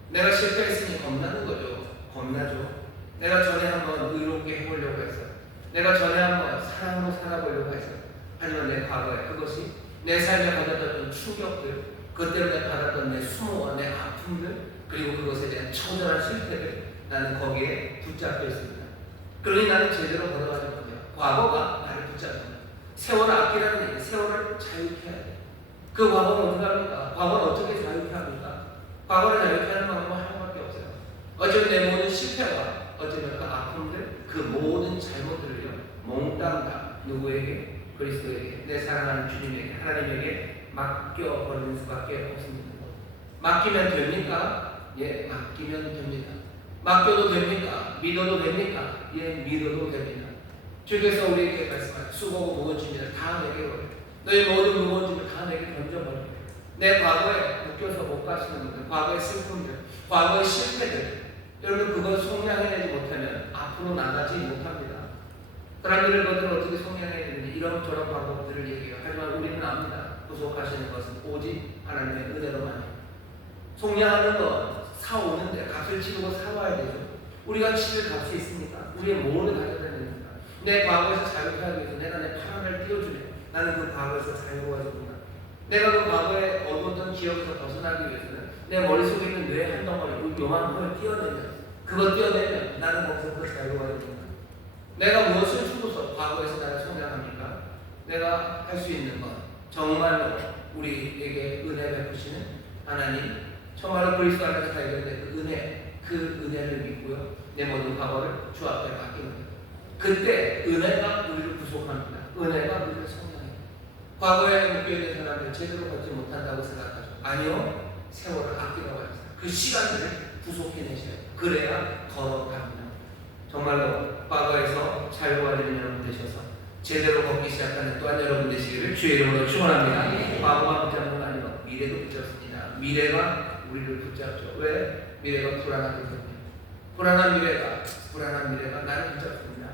내가 실패했으니 겁나는 거죠. 겁나죠. 내가 전에 한번 의롭게 해보려고 했어요. 내가 전에 한번 사랑으로 살아보려고 했어요. 하지만 내 과거에 그것이 내 삶에 받았던 충격들, 그것 때문에 받았던 내 수모와 내 아픔들, 그리고 그것에 대한 처절한 실패들, 나는 거기에 붙잡혀 있습니다. 그러니 나는 제대로 걸어가지 못해요. 과거가 나를 붙잡습니다. 세월을 아끼라는 얘기, 세월을 자유케 해야 돼요. 그 과거는 어떻게 합니까? 과거는 어떻게 자유케 합니까? 과거를 자유케 하는 방법은 하나밖에 없어요. 어쩌면 내 모든 실패와 어쩌면 그 아픔들, 그 모든 잘못들을요, 몽땅 다 누구에게? 그리스도에게, 내 사랑하는 주님에게, 하나님에게 맡겨버리는 수밖에 없습니다. 맡기면 됩니까? 예, 맡기면 됩니다. 맡겨도 됩니까? 믿어도 됩니까? 예, 믿어도 됩니다. 주께서 우리에게 말씀하신 수고하고 무거운 짐을 다 내게 오래. 너희 모든 무거운 짐을 다 내게 던져버려. 내 과거에 묶여서 못 가시는 분들, 과거의 슬픔들, 과거의 실패들, 여러분 그걸 속량해내지 못하면 앞으로 나가지 못합니다. 사람들은 그것을 어떻게 속량해야 되는지 이런저런 방법들을 얘기해요. 하지만 우리는 압니다. 구속하시는 것은 오직 하나님의 은혜로만이에요. 속량하는 건 사오는데 값을 치르고 사와야 되죠. 우리가 치를 값이 있습니까? 우리의 뭐를 가져다야 됩니까? 내 과거에서 자유케 하기 위해서 내가 내 파란을 띄워주면 나는 그 과거에서 자유로워집니다. 내가 그 과거에 얻었던 기억에서 벗어나기 위해서는 내 머릿속에 있는 뇌 한 덩어리, 요만큼을 띄어내면, 그거 띄어내면 나는 거기서부터 자유로워집니다. 내가 무엇을 주고서 과거에서 나를 성장합니까? 내가 할 수 있는 것, 정말로 우리에게 은혜 베푸시는 하나님, 정말로 그리스도 안에서 발견된 그 은혜를 믿고요, 내 모든 과거를 주 앞에 맡기는 거예요. 그때 은혜가 우리를 구속합니다. 은혜가 우리를 성장해요. 과거에 묶여있는 사람들 제대로 걷지 못한다고 생각하죠. 아니요, 세월을 아끼라고 합니다. 그 시간들을 구속해내셔요. 그래야 걸어갑니다. 정말로 과거에서 자유로워지는 여러분 되셔서 제대로 걷기 시작하는 또한 여러분 되시기를 주의 이름으로 축원합니다. 과거가 붙잡는 건 아니고 미래도 붙잡습니다. 미래가 우리를 붙잡죠. 왜? 미래가 불안하기 때문에. 불안한 미래가 나를 붙잡습니다.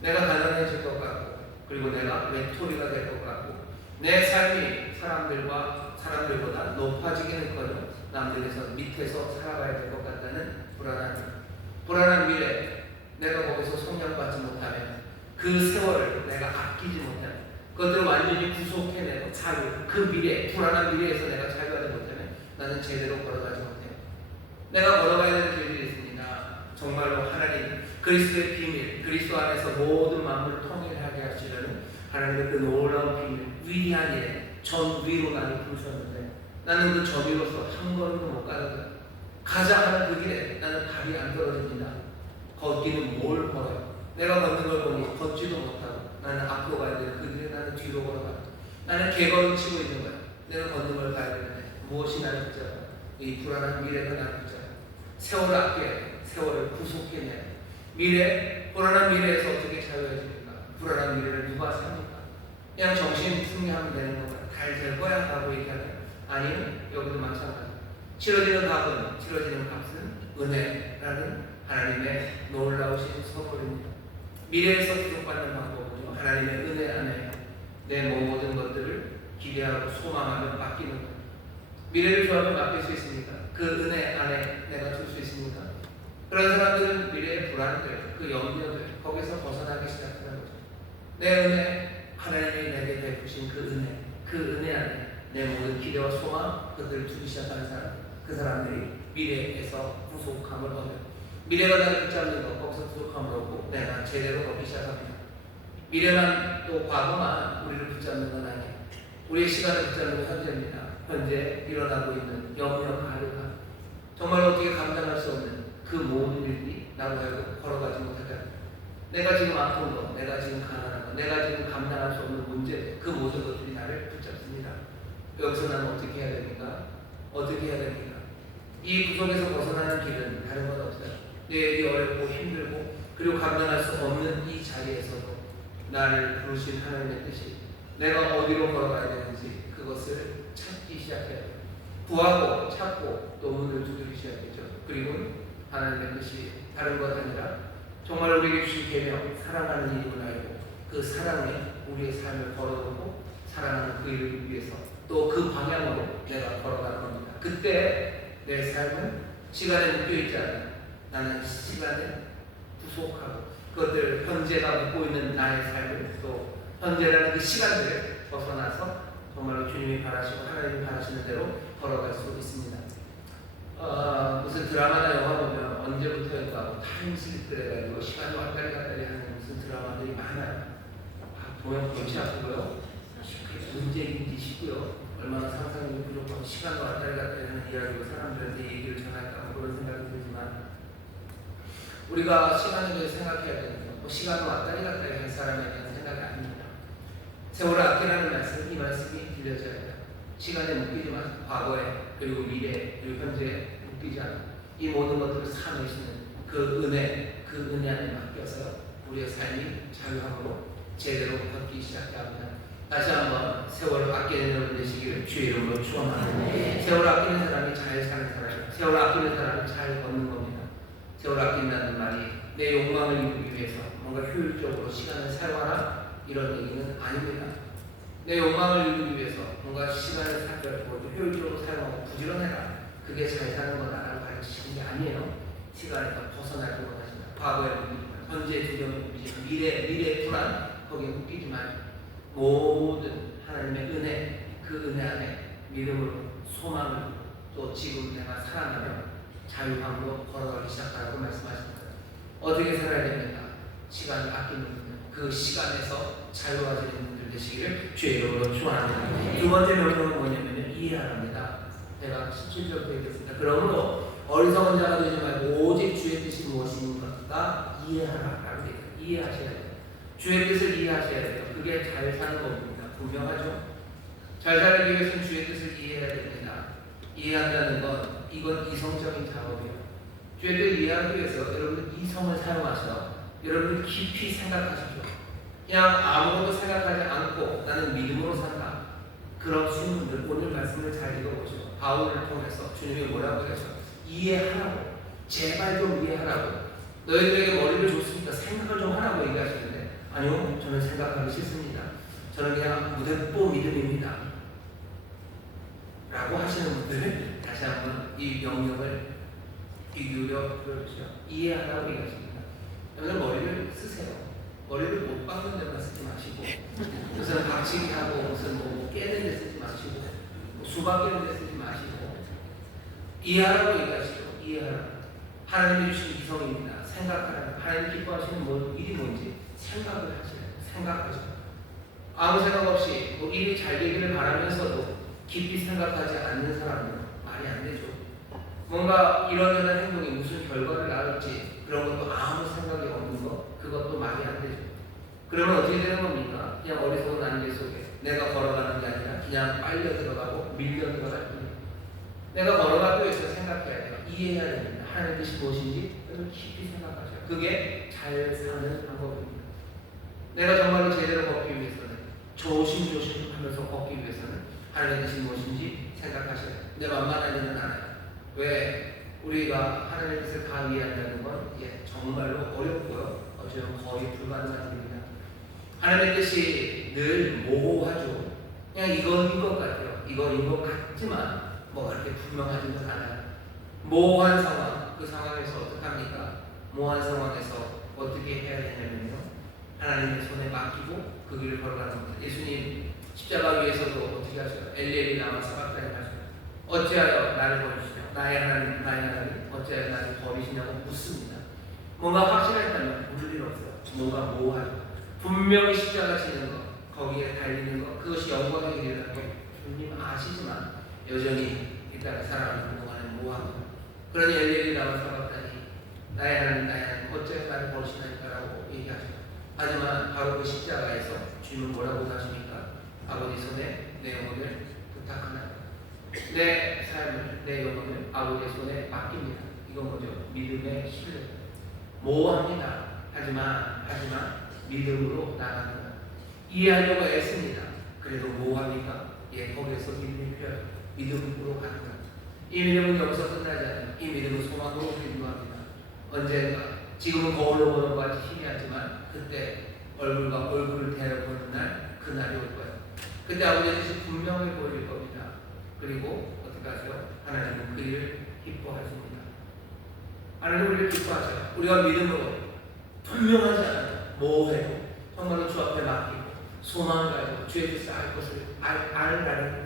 내가 가난해질 것 같고, 그리고 내가 외톨이가 될 것 같고, 내 삶이 사람들보다 높아지기는커녕 남들에서 밑에서 살아가야 될 것 같다는 불안한 미래. 내가 거기서 성령받지 못하면, 그 세월을 내가 아끼지 못하면, 그것들을 완전히 구속해내고 그 미래, 불안한 미래에서 내가 자유하지 못하면 나는 제대로 걸어가지 못해요. 내가 걸어가야 되는 길이 있습니다. 정말로 하나님, 그리스도의 비밀, 그리스도 안에서 모든 마음을 통일하게 하시려는 하나님의 그 놀라운 비밀, 위대한 일에 전 위로 나를 부르셨는데 나는 그 전 위로서 한 걸음도 못 가는 거예요. 가자 하는 그 길에 나는 발이 안 떨어집니다. 걷기는 뭘 걸어요? 내가 걷는 걸 보니 걷지도 못하고 나는 앞으로 가야 되는 그 길에 나는 뒤로 걸어가요. 나는 개걸음 치고 있는 거야. 내가 걷는 걸 가야 되는데 무엇이 나를 붙잡아요? 이 불안한 미래가 나를 붙잡아요. 세월을 아껴야 돼. 세월을 구속해내야 돼. 불안한 미래에서 어떻게 자유해집니까? 불안한 미래를 누가 삽니까? 그냥 정신 승리하면 되는 건가요? 잘 될 거야 하고 얘기하면 아니면 여기도 마찬가지. 치러지는 값은 은혜라는 하나님의 놀라우신 선물입니다. 미래에서 구속받는 방법은요, 하나님의 은혜 안에 내 모든 것들을 기대하고 소망하며 맡기는 것. 미래를 좋아하면 맡길 수 있습니까? 그 은혜 안에 내가 둘 수 있습니까? 그런 사람들은 미래의 불안들, 그 염려들, 거기서 벗어나기 시작하는 거죠. 내 은혜, 하나님이 내게 베푸신 그 은혜 안에 내 모든 기대와 소망, 그들을 두기 시작하는 사람, 그 사람들이 미래에서 구속함을 얻어요. 미래가 나를 붙잡는 것, 거기서 구속함을 얻고 내가 제대로 걷기 시작합니다. 미래만 또 과거만 우리를 붙잡는 건 아니에요. 우리의 시간을 붙잡는 건 현재입니다. 현재 일어나고 있는 염려, 가르가 정말 어떻게 감당할 수 없는 그 모든 일이 나로 하여금 걸어가지 못하게 합니다. 내가 지금 아픈 것, 내가 지금 가난한 것, 내가 지금 감당할 수 없는 문제, 그 모든 것들이 나를 붙잡습니다. 여기서 나는 어떻게 해야 됩니까? 이 구속에서 벗어나는 길은 다른 건 없어요. 내 일이 어렵고 힘들고 그리고 감당할 수 없는 이 자리에서도 나를 부르신 하나님의 뜻이 내가 어디로 걸어가야 되는지 그것을 찾기 시작해요. 구하고 찾고 또 문을 두드리기 시작했죠. 그리고 하나님의 뜻이 다른 것 아니라 정말 우리에게 주신 계명, 사랑하는 이름을 알고 그 사랑에 우리의 삶을 걸어놓고 사랑하는 그 일을 위해서 또 그 방향으로 내가 걸어가는 겁니다. 그때 내 삶은 시간에 묶여있지 않아요. 나는 시간에 구속하고 그것들 현재가 묻고 있는 나의 삶을 또 현재라는 그 시간들을 벗어나서 정말로 주님이 바라시고 하나님이 바라시는 대로 걸어갈 수 있습니다. 무슨 드라마나 영화 보면 언제부터인가 타임슬립 그래가지고 시간이 왔다리 갔다리 하는 무슨 드라마들이 많아요. 보면 골치 아프고요. 문제인지 싶고요. 얼마나 상상력이 부족하고 시간이 왔다리 갔다리 하는 이야기로 사람들한테 얘기를 전할까 그런 생각이 들지만 우리가 시간에 대해서 생각해야 되는 거 시간이 왔다리 갔다리 한 사람에 대한 생각이 아닙니다. 세월을 아끼라는 말씀, 이 말씀이 들려져야 돼요. 시간에 묶이지 마시고 과거에 그리고 미래 그리고 현재에 묶이지 않아 이 모든 것들을 사내시는 그 은혜 안에 맡겨서 우리의 삶이 자유함으로 제대로 걷기 시작해야 합니다. 다시 한번 세월을 아끼는 여러분 되시기를 주의 이름으로 축원합니다. 세월을 아끼는 사람이 잘 사는 사람이에요. 세월을 아끼는 사람이 잘 걷는 겁니다. 세월을 아낀다는 말이 내 욕망을 이루기 위해서 뭔가 효율적으로 시간을 사용하라 이런 얘기는 아닙니다. 내 욕망을 이루기 위해서 뭔가 시간을 사용하고 효율적으로 사용하고 부지런해라. 그게 잘 사는 거다라고 가르치시는 게 아니에요. 시간에서 벗어나려고 하십니다. 과거에 묶이지 마. 현재 두려움에 묶이지 마. 미래의 불안 거기에 묶이지 마. 모든 하나님의 은혜, 그 은혜 안에 믿음으로 소망을 또 지금 내가 살아나며 자유함으로 걸어가기 시작하라고 말씀하십니다. 어떻게 살아야 됩니까? 시간을 아끼는 분들, 그 시간에서 자유화되는 분들 되시기를 주의 이름으로 축원합니다. 두 번째 명령은 뭐냐면요, 이해하랍니다. 제가 17절 되겠습니다. 그러므로 어리석은 자가 되지 말고 오직 주의 뜻이 무엇인가 이해하라라고 되어 있어요. 이해하셔야 돼요. 주의 뜻을 이해하셔야 돼요. 그게 잘 사는 겁니다. 분명하죠? 잘 살기 위해서는 주의 뜻을 이해해야 됩니다. 이해한다는 건 이건 이성적인 작업이에요. 주의 뜻을 이해하기 위해서 여러분 이성을 사용하셔 여러분 깊이 생각하십시오. 그냥 아무것도 생각하지 않고 나는 믿음으로 산다. 그런 순분들 오늘 말씀을 잘 읽어보시고 바울을 통해서 주님이 뭐라고 해서 이해하라고, 제발 좀 이해하라고. 너희들에게 머리를 줬으니까 생각을 좀 하라고 얘기하시는데, 아니요, 저는 생각하기 싫습니다. 저는 그냥 무대뽀 믿음입니다 라고 하시는 분들은 다시 한번 이 명령을 귀 기울여 들어주세요. 이해하라고 얘기하십니다. 여러분 머리를 쓰세요. 머리를 못 박는 데만 쓰지 마시고, 무슨 박치기 하고 무슨 뭐 깨는 데 쓰지 마시고, 뭐 수박 깨는 데 쓰지 마시고, 이해하라고 얘기하시죠. 이해하라. 하나님이 주신 이성입니다. 생각하라. 하나님 기뻐하시는 일이 뭔지 생각을 하시라. 생각하시라. 아무 생각 없이 뭐 일이 잘 되기를 바라면서도 깊이 생각하지 않는 사람은 말이 안 되죠. 뭔가 이러저런 행동이 무슨 결과를 낳을지 그런 것도 아무 생각이 없는 것, 그것도 말이 안 되죠. 그러면 어떻게 되는 겁니까? 그냥 어리석은 안개 속에 내가 걸어가는 게 아니라 그냥 빨려 들어가고 밀려 들어갈 뿐이에요. 내가 걸어가기 위해서 생각해야 돼요. 이해해야 됩니다. 하나님의 뜻이 무엇인지 깊이 생각하셔요. 그게 잘 사는 방법입니다. 내가 정말로 제대로 걷기 위해서는 조심조심 하면서 걷기 위해서는 하나님의 뜻이 무엇인지 생각하셔야 돼요. 근데 만만하지는 않아요. 왜? 우리가 하나님의 뜻을 다 이해한다는 건 정말로 어렵고요. 어쩌면 거의 불가능한 일입니다. 하나님의 뜻이 늘 모호하죠. 그냥 이건 것 같아요. 이건 것 같지만 뭐 그렇게 분명하지는 않아요. 모호한 상황, 그 상황에서 어떻게 합니까? 모호한 상황에서 어떻게 해야 되냐면요, 하나님의 손에 맡기고 그 길을 걸어가는 겁니다. 예수님 십자가 위에서도 어떻게 하셔요? 엘리엘이 나와 사박단에 가셔요. 어찌하여 나를 버리시냐? 나의 하나님, 나의 하나님, 어찌하여 나를 버리시냐고 묻습니다. 뭔가 확실했다면 물을 일 없어요. 뭔가 모호하죠. 분명히 십자가 지는 것, 거기에 달리는 것, 그것이 영광의 길이라는 걸 주님 아시지만 여전히 이 땅에 살아가는 동안은 모호합니다. 그러니 엘리엘이 나와 사박단이 나의 하나님, 나의 하나님, 어찌하여 나를 버리시나이까라고 얘기하죠. 하지만 바로 그 십자가에서 주님은 뭐라고 하십니까? 아버지 손에 내 영혼을 부탁하나, 내 삶을, 내 영혼을 아버지의 손에 맡깁니다. 이건 뭐죠? 믿음의 신뢰. 모호합니다. 하지만 믿음으로 나갑니다. 이해하려고 애씁니다. 그래도 모호합니까? 거기에서 믿음이 필요해요. 믿음으로 가는 것. 이 믿음은 여기서 끝나지 않아요. 이 믿음은 소망으로 인도합니다. 언젠가, 지금은 거울로 보는 것 같이 희미하지만 그때 얼굴과 얼굴을 대하보는 날, 그날이 올 거예요. 그때 아버지의 뜻이 분명히 보일 겁니다. 그리고 어떻게 하세요? 하나님은 그 일을 기뻐하십니다. 하나님은 우리를 기뻐하셔요. 우리가 믿음으로 분명하지 않아요. 모호해요. 정말로 주 앞에 맡기고 소망을 가지고 주의 뜻을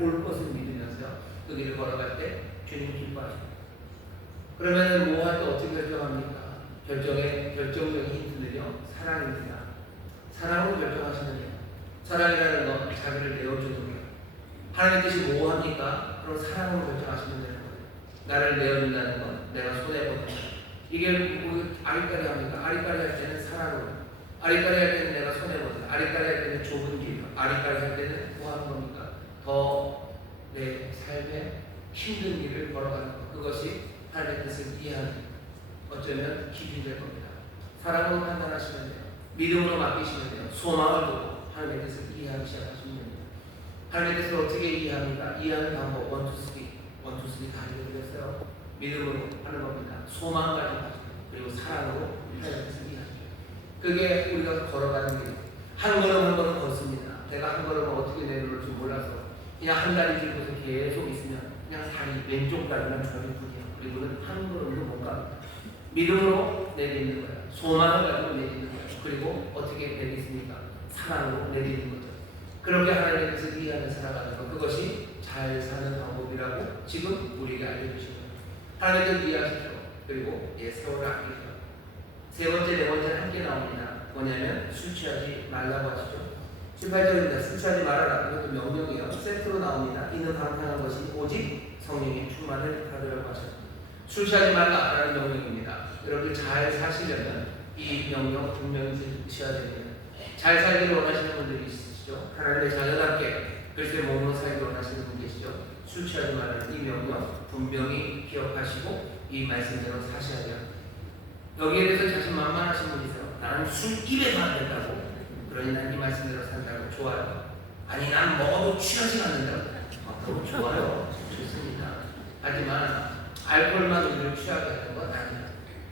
올 것을 믿으면서 그 길을 걸어갈 때 주님 기뻐하십니다. 그러면 모호할 때 어떻게 결정합니까? 결정적인 힌트는요, 사랑입니다. 사랑으로 결정하시느냐? 사랑이라는 건 자기를 내어주는 거예요. 하나님의 뜻이 모호합니까? 그럼 사랑으로 결정하시면 되는 거예요. 나를 내어준다는 건 내가 손해보는 거예요. 이게 아리까리 합니까? 아리까리 할 때는 사랑으로, 아리까리 할 때는 내가 손해보는, 아리까리 할 때는 좁은 길, 아리까리 할 때는 뭐 하는 겁니까? 더 내 삶에 힘든 길을 걸어가는 것, 그것이 하나님의 뜻을 이해하는, 어쩌면 기준이 될 겁니다. 사랑으로 판단하시면 돼요. 믿음으로 맡기시면 돼요. 소망을 두고 하나님의 뜻을 이해하기 시작하시면 됩니다. 하나님의 뜻을 어떻게 이해합니까? 이해하는 방법 1, 2, 3 다 알려드렸어요. 믿음으로 하는 겁니다. 소망을 가지고 그리고 사랑으로 하나님의 뜻을 이해하죠. 그게 우리가 걸어가는 길. 한 걸음 한 걸음 걷습니다. 내가 한 걸음을 어떻게 내려올지 몰라서 그냥 한 다리 들고서 계속 있으면 그냥 다리 왼쪽 다리만 저릴 뿐이에요. 그리고는 한 걸음도 못 갑니다. 믿음으로 내딛는 거예요. 소망을 가지고 내딛는 거예요. 그리고 어떻게 내딛습니까? 사랑으로 내딛는 거죠. 그렇게 하나님의 뜻을 이해하며 살아가는 것, 그것이 잘 사는 방법이라고 지금 우리에게 알려주신 거예요. 하나님의 뜻을 이해하십시오. 그리고 세월을 아끼십시오. 세 번째, 네 번째 함께 나옵니다. 뭐냐면 술 취하지 말라고 하시죠. 18절입니다. 술 취하지 말아라. 이것도 명령이에요. 세트로 나옵니다. 이는 방탕한 것이 오직 성령의 충만을 받으라고 하죠. 술 취하지 말라라는 명령입니다. 여러분들 잘 사시려면 이 명령 분명히 지셔야 됩니다. 잘 살기를 원하시는 분들이 있으시죠. 하나님의 자녀답게 그리스도의 몸으로 살기를 원하시는 분 계시죠. 술 취하지 말라는 이 명령 분명히 기억하시고 이 말씀대로 사셔야 돼요. 여기에 대해서 자신만만하신 분이세요. 나는 술 입에도 안 된다고. 그러니 난 이 말씀대로 산다고. 좋아요. 아니 난 먹어도 취하지 않는다고. 그럼 좋아요. 좋습니다. 하지만 알코올만 우리를 취하게 하는 건 아니야.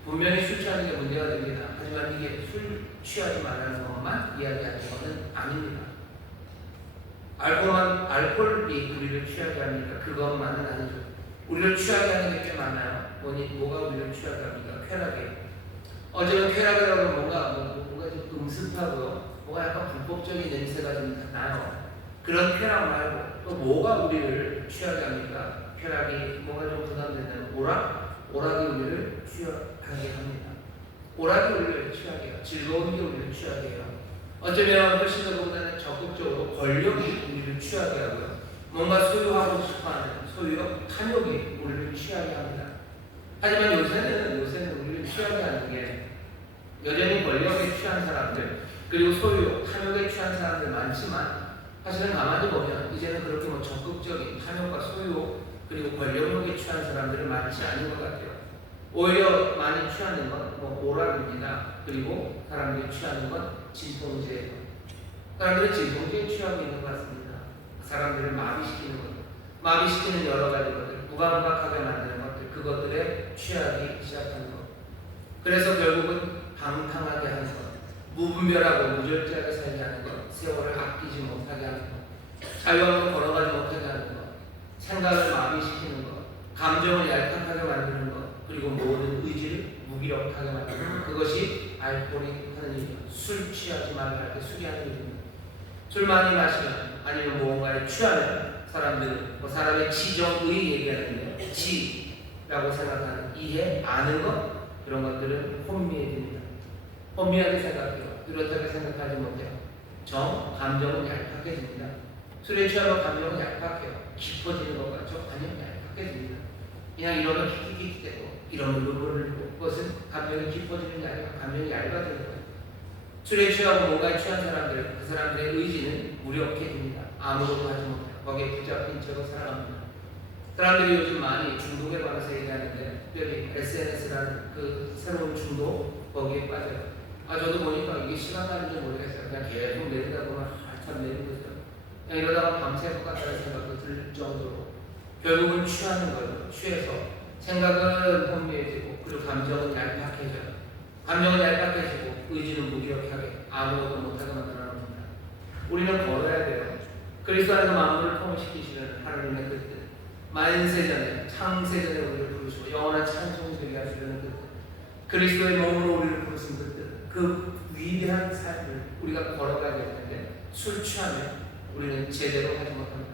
분명히 술 취하는 게 문제가 됩니다. 하지만 이게 술 취하지 말라는 것만 이야기하는 것은 아닙니다. 알코올이 우리를 취하게 하니까 그것만은 아니죠. 우리를 취하게 하는 게 꽤 많아요. 뭐가 우리를 취하게 합니까? 쾌락이. 어제는 쾌락이라고 하면 뭔가 좀 음습하고 뭐가 약간 불법적인 냄새가 좀 나요. 그런 쾌락 말고 또 뭐가 우리를 취하게 합니까? 쾌락이 뭔가 좀 부담된다면 오락이 우리를 취하게 합니다. 오락이 우리를 취하게 해요. 즐거운 게 우리를 취하게 해요. 어쩌면 훨씬 더 보다는 적극적으로 권력이 우리를 취하게 하고요. 뭔가 소유하고 싶어하는 소유욕, 탐욕이 우리를 취하게 합니다. 하지만 요새는 우리를 취하게 하는 게 여전히 권력에 취한 사람들 그리고 소유욕, 탐욕에 취한 사람들 많지만 사실은 가만히 보면 이제는 그렇게 적극적인 탐욕과 소유욕 그리고 권력욕에 취한 사람들은 많지 않은 것 같아요. 오히려 많이 취하는 건 오락입니다. 그리고 사람들이 취하는 건 진통제예요. 사람들은 진통제에 취하고 있는 것 같습니다. 사람들을 마비시키는 것, 마비시키는 여러 가지 것들, 무감각하게 만드는 것들, 그것들에 취하기 시작하는 것. 그래서 결국은 방탕하게 하는 것, 무분별하고 무절제하게 살게 하는 것, 세월을 아끼지 못하게 하는 것, 자유함으로 걸어가지 못하게 하는 것, 생각을 마비시키는 것, 감정을 얄팍하게 만드는 것, 그리고 모든 의지를 무기력하게 만드는 것. 그것이 알코올이 하는 일입니다. 술 취하지 말라 할 때 술이 하는 일입니다. 술 많이 마시면 아니면 무언가에 취하면 사람들은 사람의 지정의 얘기하는데요. 지라고 생각하는 이해, 아는 것 그런 것들은 혼미해집니다. 혼미하게 생각해요. 뚜렷하게 생각하지 못해요. 감정은 얄팍해집니다. 술에 취하면 감정은 얄팍해요. 깊어지는 것 같죠? 아니요, 얄팍해집니다. 그냥 이러면 킥킥킥대고 이러면 눈물을 흘리고 그것은 감정이 깊어지는 게 아니라 감정이 얇아지는 거예요. 술에 취하고 뭔가에 취한 사람들, 그 사람들의 의지는 무력해집니다. 아무것도 하지 못해요. 거기에 붙잡힌 채로 살아갑니다. 사람들이 요즘 많이 중독에 관해서 얘기하는데 특별히 SNS라는 그 새로운 중독 거기에 빠져요. 저도 보니까 이게 시간 가는지 모르겠어요. 그냥 계속 내리다 보면 한참 내리고 있어요. 그냥 이러다가 밤새 것 같다는 생각도 들 정도로 결국은 취하는 거예요. 취해서 생각은 혼미해지고 그리고 감정은 얄팍해져요. 감정은 얄팍해지고 의지는 무기력하게 아무것도 못하게 만들어놓습니다. 우리는 걸어야 돼요. 그리스도 안에서 만물을 통일시키시는 하나님의 그 뜻, 만세전에 창세전에 우리를 부르시고 영원한 찬송이 되게 하시려는 그 뜻, 그리스도의 몸으로 우리를 부르신 그 뜻, 그 위대한 삶을 우리가 걸어가야 될 텐데 술 취하면 우리는 제대로 하지 못합니다.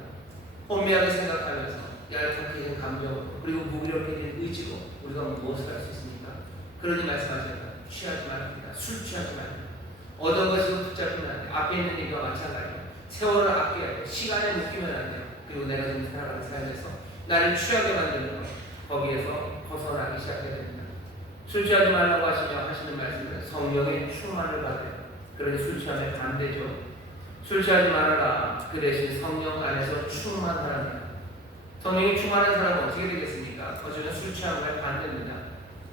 혼미하게 생각하면서 얄팍해진 감정으로 그리고 무기력해진 의지로 우리가 무엇을 할 수 있습니까? 그러니 말씀하십니다. 취하지 말입니다. 술 취하지 말입니다. 얻은 것으로 붙잡히면 안 돼요. 앞에 있는 일과 마찬가지예요. 세월을 아껴야 돼요. 시간에 묶이면 안 돼요. 그리고 내가 지금 살아가는 삶에서 나를 취하게 만드는 것, 거기에서 벗어나기 시작해야 됩니다. 술 취하지 말라고 하시는 말씀은 성령의 충만을 받아요. 그러니 술 취하면 반대죠. 술 취하지 말아라. 그 대신 성령 안에서 충만하랍니다. 성령이 충만한 사람은 어떻게 되겠습니까? 어쩌면 술 취함과 반대입니다.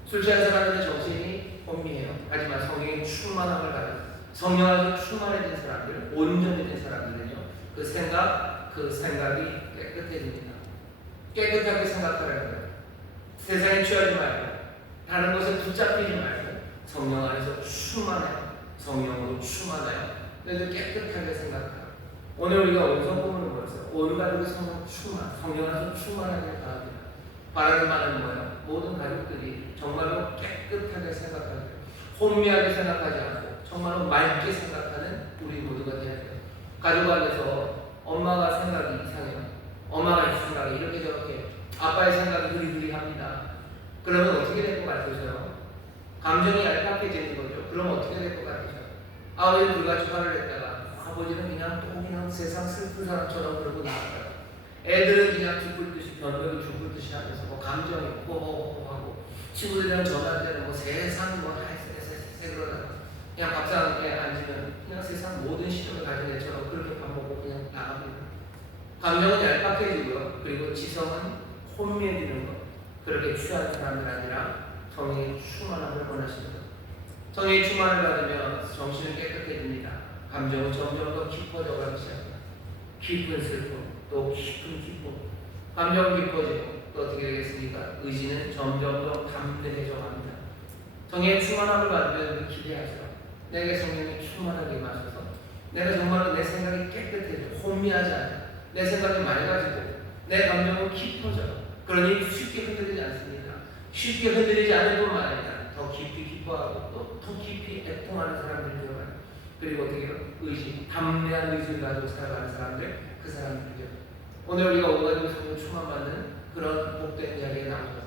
술 취한 사람은 정신이 혼미해요. 하지만 성령의 충만함을 받아요. 성령 안에서 충만해진 사람들, 온전해진 사람들은요, 그 생각이 깨끗해집니다. 깨끗하게 생각하라는 거예요. 세상에 취하지 말고, 다른 것에 붙잡히지 말고, 성령 안에서 충만해요. 성령으로 충만해요. 그래서 깨끗하게 생각해요. 오늘 우리가 원성품을 보았어요. 온 가족의 성령 충만, 성령 안에서 충만하게 바랍니다. 바라는 바는 뭐예요? 모든 가족들이 정말로 깨끗하게 생각하고, 혼미하게 생각하지 않고, 정말로 맑게 생각하는 우리 모두가 되어야 돼요. 가족 안에서 엄마가 생각이 이상해요. 엄마가 생각이 이렇게 저렇게, 아빠의 생각이 흐리흐리합니다. 그러면 어떻게 될 것 같으세요? 감정이 얄팍해지는 거죠. 그럼 어떻게 될 것 같으세요? 아버지는 불같이 화를 냈다가 아버지는 그냥 세상 슬픈 사람처럼 그러고 나아가요. 애들은 그냥 죽을 듯이 변명이 죽을 듯이 하면서 감정이 호호호하고 친구들이랑 전화할 때는 세상 그러다가 그냥 밥상 함께 앉으면 그냥 세상 모든 시점을 가진 애처럼 그렇게 밥 먹고 그냥 나갑니다. 감정은 얄팍해지고요. 그리고 지성은 혼미해지는 것. 그렇게 취한 사람들 아니라 성령의 충만함을 원하십니다. 성령의 충만을 받으면 정신은 깨끗해집니다. 감정은 점점 더 깊어져 가기 시작합니다. 깊은 슬픔, 또 깊은 기쁨. 감정은 깊어지고 또 어떻게 되겠습니까? 의지는 점점 더 담대해져 갑니다. 성령의 충만함을 받으면 기대하죠. 내게 성령이 충만하게 마셔서 내가 정말로 내 생각이 깨끗해져 혼미하지 않아. 내 생각이 맑아지고 내 감정은 깊어져. 그러니 쉽게 흔들리지 않습니다. 쉽게 흔들리지 않을 뿐만 아니라 더 깊이 기뻐하고 또 더 깊이 애통하는 사람들이 되어가요. 그리고 어떻게 해요? 의지, 담대한 의지를 가지고 살아가는 사람들, 그 사람들이죠. 오늘 우리가 오가지고 성령 충만받는 그런 복된 자리에 나오죠.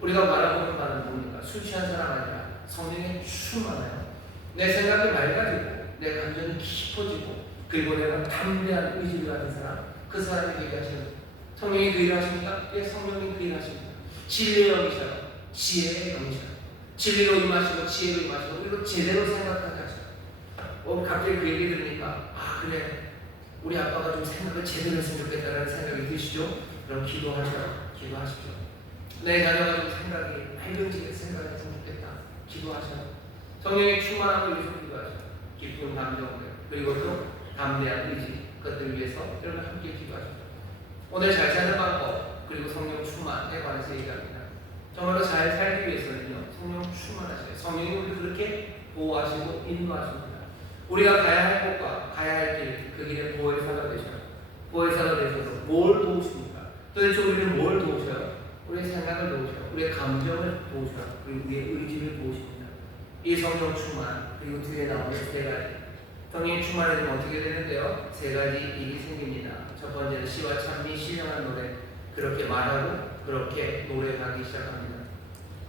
우리가 말하는 바는 뭡니까? 술 취한 사람 아니라 성령에 충만해요. 내 생각이 맑아지고 내 감정이 깊어지고 그리고 내가 담대한 의지를 가진 사람, 그 사람이 되게 하시는 거예요. 성령이 그 일을 하십니까? 예, 성령이 그 일을 하십니다. 진리의 영이셔요. 지혜의 영이셔요. 진리로 임하시고 지혜로 임하시고 그리고 제대로 생각하게 하셔요. 갑자기 그 얘기 들으니까 아 그래 우리 아빠가 좀 생각을 제대로 했으면 좋겠다라는 생각이 드시죠? 그럼 기도하셔요. 기도하십시오. 내 자녀가 좀 생각이 밝은지게 생각했으면 좋겠다. 기도하셔요. 성령의 충만함을 위해서 기도하셔요. 기쁜 감정을 그리고 또 담대한 의지 그것들을 위해서 여러분 함께 기도하십시오. 오늘 잘 사는 방법 그리고 성령 충만에 관해서 얘기합니다. 정말로 잘 살기 위해서는요 성령 충만하셔요. 성령이 우리를 그렇게 보호하시고 인도하십니다. 우리가 가야 할 곳과 가야 할 길, 그 길에 보혜사가 되셔요. 보혜사가 되셔서 뭘 도우십니까? 도대체 우리를 뭘 도우셔요? 우리의 생각을 도우셔요. 우리의 감정을 도우셔요. 그리고 우리의 의지를 도우십니다. 이 성령 충만 그리고 뒤에 나오는 세 가지 성령이 충만해지면 어떻게 되는데요? 세 가지 일이 생깁니다. 첫 번째는 시와 찬미, 신령한 노래 그렇게 말하고 그렇게 노래하기 시작합니다.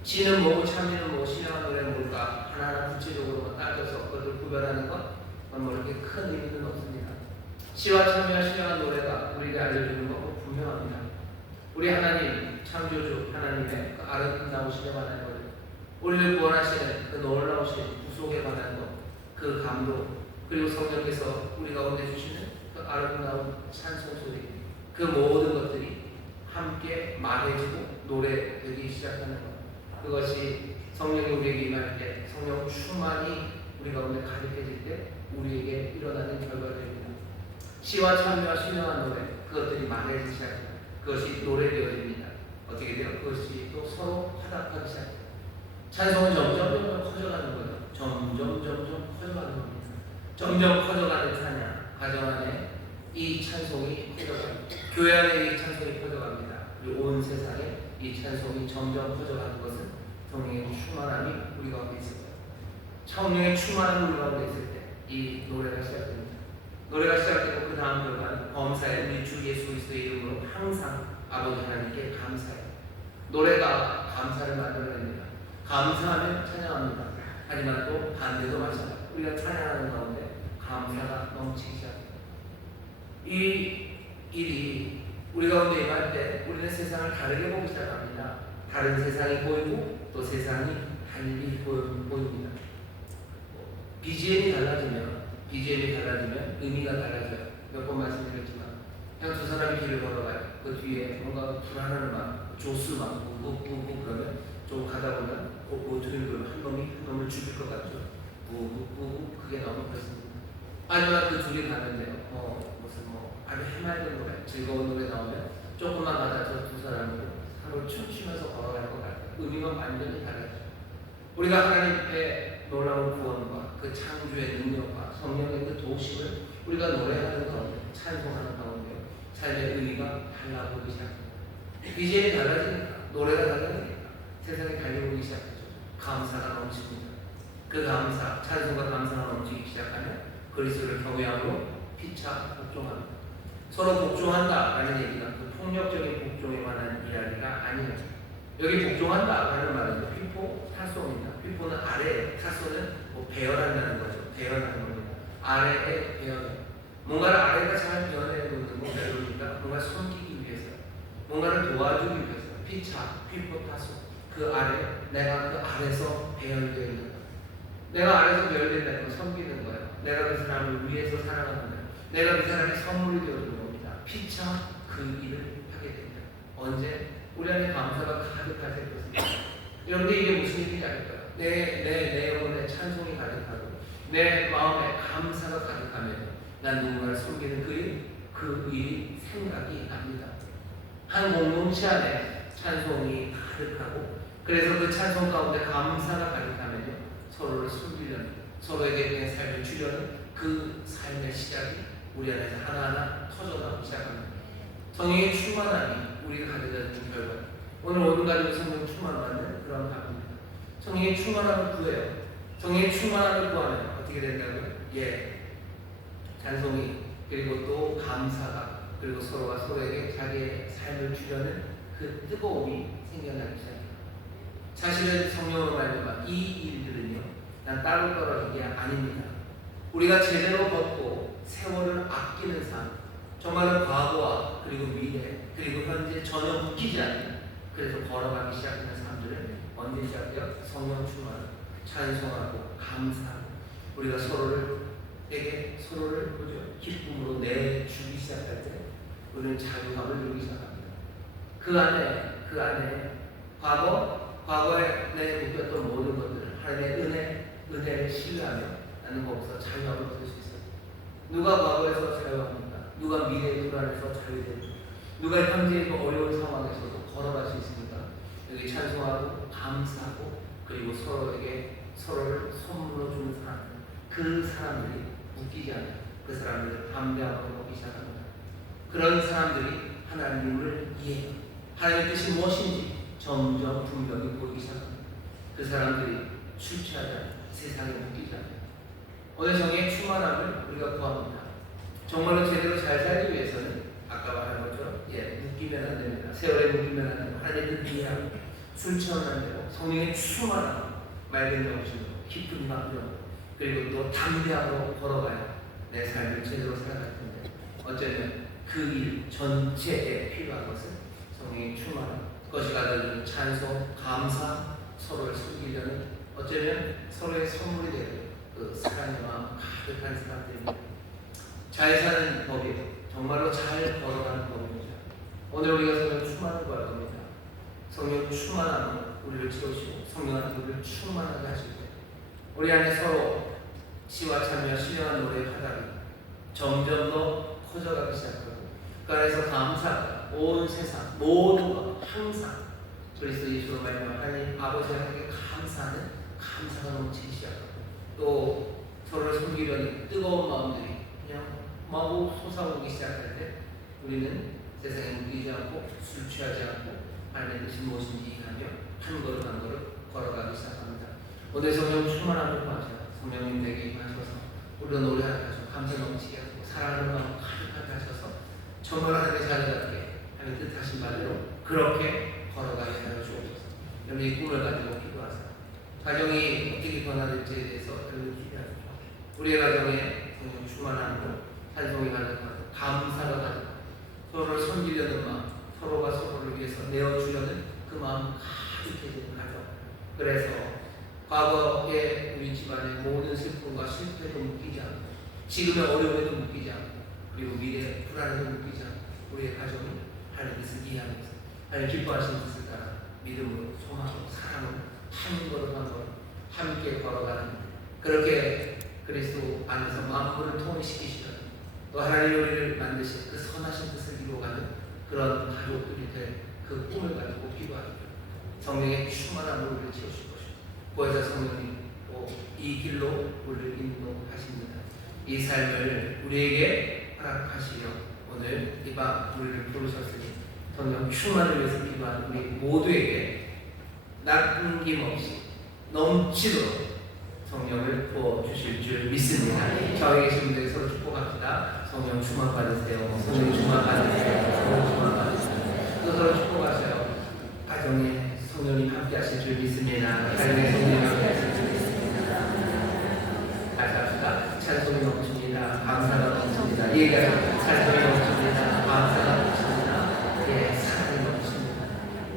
시는 뭐고 찬미는 뭐고 신령한 노래는 뭘까? 하나하나 구체적으로 따져서 그것을 구별하는 것 뭐 이렇게 큰 의미는 없습니다. 시와 찬미와 신령한 노래가 우리에게 알려주는 것은 분명합니다. 우리 하나님 창조주 하나님의 그 아름다우심에 관한 것 우리를 구원하시는 그 놀라우신 구속에 관한 것 그 감동 그리고 성령께서 우리 가운데 주시는 그 아름다운 찬송 소리 그 모든 것들이 함께 말해지고 노래되기 시작하는 것 그것이 성령이 우리에게 임할 때 성령 충만이 우리 가운데 가득해질 때 우리에게 일어나는 결과들입니다. 시와 찬미와 신령한 노래 그것들이 말해지기 시작합니다. 그것이 노래되어집니다. 어떻게 돼요? 그것이 또 서로 화답하기 시작합니다. 찬송은 점점 커져가는 거예요. 점점 커져가는 겁니다. 점점 커져가는 찬양, 가정 안에 이 찬송이 커져갑니다. 교회 안에 이 찬송이 커져갑니다. 그리고 온 세상에 이 찬송이 점점 커져가는 것은 성령의 충만함이 우리 가운데 있을 거예요. 성령의 충만함이 우리 가운데 있을 때 이 노래가 시작됩니다. 노래가 시작되고 그 다음 결과는 범사에 우리 주 예수 그리스도의 이름으로 항상 아버지 하나님께 감사해요. 노래가 감사를 만들어냅니다. 감사하면 찬양합니다. 하지만 또 반대도 마찬가지입니다. 우리가 찬양하는 가운데 감사가 넘치기 시작합니다. 이 일이 우리 가운데 임할 때 우리는 세상을 다르게 보기 시작합니다. 다른 세상이 보이고 또 세상이 달리 보입니다. BGM이 달라지면 의미가 달라져요. 몇 번 말씀드렸지만 그냥 두 사람이 길을 걸어가요. 그 뒤에 뭔가 불안한 음악, 조수막, 우우우 그러면 좀 가다 보면 모두를 한 놈을 죽일 것 같죠. 우우우 그게 너무 그렇습니다. 하지만 그 둘이 가는데요. 무슨 아주 해맑은 노래, 즐거운 노래 나오면 조금만 가다 저 두 사람으로 서로 춤추면서 걸어갈 것 같아요. 의미가 완전히 달라져요. 우리가 하나님의 놀라운 구원과 그 창조의 능력과 성령의 그 도심을 우리가 노래하는 가운데 찬송하는 가운데 삶의 의미가 달라보기 시작합니다. BGM이 달라지니까 노래가 달라지니까 세상이 달려오기 시작하죠. 감사가 넘칩니다. 그 감사, 찬송과 감사가 넘치기 시작하면 그리스도를 경외함으로 피차 복종합니다. 서로 복종한다라는 얘기가 그 폭력적인 복종에 관한 이야기가 아니에요. 여기 복종한다라는 말은 피포, 타소입니다. 피포는 아래, 타소는 배열한다는 거죠. 배열하는 겁니다. 아래에 배열. 뭔가를 아래가 잘 배열해 놓는 거 배열이니까 뭔가 섬기기 위해서, 뭔가를 도와주기 위해서 피차, 피포, 타소. 그 아래, 내가 그 아래서 배열되어 있는 거예요. 내가 아래서 배열된다는 건 섬기는 거예요. 내가 그 사람을 위해서 사랑하는 거예요. 내가 그 사람이 선물이 되어주는 겁니다. 피차 그 일을 하게 됩니다. 언제? 우리 안에 감사가 가득할 때 그렇습니다. 여러분들 이게 무슨 일인지 알까요? 내 영혼에 찬송이 가득하고 내 마음에 감사가 가득하면 난 누군가를 섬기는 그 일이 생각이 납니다. 한 공동체 안에 찬송이 가득하고, 그래서 그 찬송 가운데 감사가 가득하면요, 서로를 섬기려는, 서로에게 그냥 삶을 주려는 그 삶의 시작이 우리 안에서 하나하나 터져나오기 시작합니다. 성령의 충만함이 우리가 가져다주는 결과, 오늘 모든 가족이 성령 충만받는 그런 가정입니다. 성령의 충만함을 구해요. 성령의 충만함을 구하면 어떻게 된다고요? 찬송이, 그리고 또 감사가, 그리고 서로가 서로에게 자기의 삶을 주려는 그 뜨거움이 생겨나기 시작합니다. 사실은 성령으로 말미암아 이 일들은요, 난 따로 떨어진 게 아닙니다. 우리가 제대로 걷고 세월을 아끼는 삶, 정말로 과거와 그리고 미래 그리고 현재 전혀 묶이지 않는, 그래서 걸어가기 시작하는 사람들은 언제 시작해요? 성령 충만, 찬송하고 감사하고, 우리가 서로를 뭐죠? 기쁨으로 내주기 시작할 때 우리는 자유함을 누리기 시작합니다. 그 안에 과거에 내 묶였던 모든 것들을 하나님의 은혜를 신뢰하며 나는 거기서 자유함을 얻을 수 있어요. 누가 과거에서 자유합니까? 누가 미래의 불안에서 자유됩니까? 누가 현재의 어려운 상황에서도 걸어갈 수 있습니까? 여기 찬송하고 감사하고, 그리고 서로를 선물로 주는 사람들, 그 사람들이 웃기지 않아요. 그 사람들을 담대하고 보기 시작합니다. 그런 사람들이 하나님을 이해해요. 하나님의 뜻이 무엇인지 점점 분명히 보이기 시작합니다. 그 사람들이 술 취하지 않아요. 세상에 묶이지 않아요. 오늘 성령의 충만함을 우리가 구합니다. 정말로 제대로 잘 살기 위해서는 아까 말한 것처럼 묶이면 안 됩니다. 세월에 묶이면 안 되고, 하나님의 뜻을 이해하고, 술 취하면 안 되고, 성령의 충만함, 맑은 정신으로 깊은 마음으로, 그리고 또 담대함으로 걸어가야 내 삶을 제대로 살아갈 텐데, 어쩌면 그 일 전체에 필요한 것은 성령의 충만함, 그것이 가져주는 찬송, 감사, 서로를 섬기려는, 어쩌면 서로의 선물이 되는 그 사랑의 마음 가득한 사람들입니다. 잘 사는 법이에요. 정말로 잘 걸어가는 법입니다. 오늘 우리가 성령 충만을 구할 겁니다. 성령 충만함으로 우리를 채우시고 성령한테 우리를 충만하게 하실 때 우리 안에 서로 시와 참여 신령한 노래의 화답이 점점 더 커져가기 시작하고, 그 안에서 감사가 온 세상 모든 것 항상 그리스도 예수로 말미암아 하나님 아버지에게 감사하는 감사가 넘치기 시작하고, 또 서로를 섬기려는 뜨거운 마음들이 그냥 마구 솟아오르기 시작할 때 우리는 세상에 묶이지 않고 술 취하지 않고 하나님의 뜻이 무엇인지 이해하며 한 걸음 한 걸음 걸어가기 시작합니다. 오늘 성령 충만함을 구하셔서 성령님에게 임하셔서 우리가 노래하게 하셔서 감사 넘치게 하시고 사랑하는 마음 가득하게 하셔서 정말 하나님의 자녀답게 하나님의 뜻하신 바대로 그렇게 걸어가게 하여 주옵소서. 여러분 이 꿈을 가지고 기도하세요. 가정이 어떻게 변화될지에 대해서 여러분 기대하십시오. 우리의 가정에 성령 충만함으로 찬송이 가득하고 감사가 가득하고 서로를 섬기려는 마음, 서로가 서로를 위해서 내어주려는 그 마음 가득해지는 가정. 그래서 과거에 우리 집안의 모든 슬픔과 실패도 묶이지 않고, 지금의 어려움에도 묶이지 않고, 그리고 미래의 불안에도 묶이지 않고, 우리의 가정이 하나님의 뜻을 이해하면서 하나님 기뻐하시는 뜻을 따라 믿음으로, 소망으로, 사랑으로 한 걸음 한 걸음 함께 걸어가는, 그렇게 그리스도 안에서 만물을 통일시키시는, 또 하나님이 우리를 만드신 그 선하신 뜻을 이루어가는 그런 가족들이 될 그 꿈을 가지고 기도하십시오. 성령의 충만함으로 우리를 채우실 것이고, 구해서 성령님 또 이 길로 우리를 인도하십니다. 이 삶을 우리에게 허락하시려 오늘 이 밤 우리를 부르셨으니 성령 충만을 위해서 기도하는 우리 모두에게 남김없이 넘치도록 성령을 부어주실 줄 믿습니다. 저희 계신 분들 서로 축복합시다. 성령 충만 받으세요. 성령 충만 받으세요. 성령 충만 받으세요. 또 서로 축복하세요. 가정에 성령님 함께 하실 줄 믿습니다. 가정에 성령님 함께 하실 줄 믿습니다. 다시 합시다. 찬송이 넘칩니다. 감사가 넘칩니다. 얘기하세요. 찬송이 넘칩니다. 감사가 넘칩니다. 예, 사랑이 넘칩니다.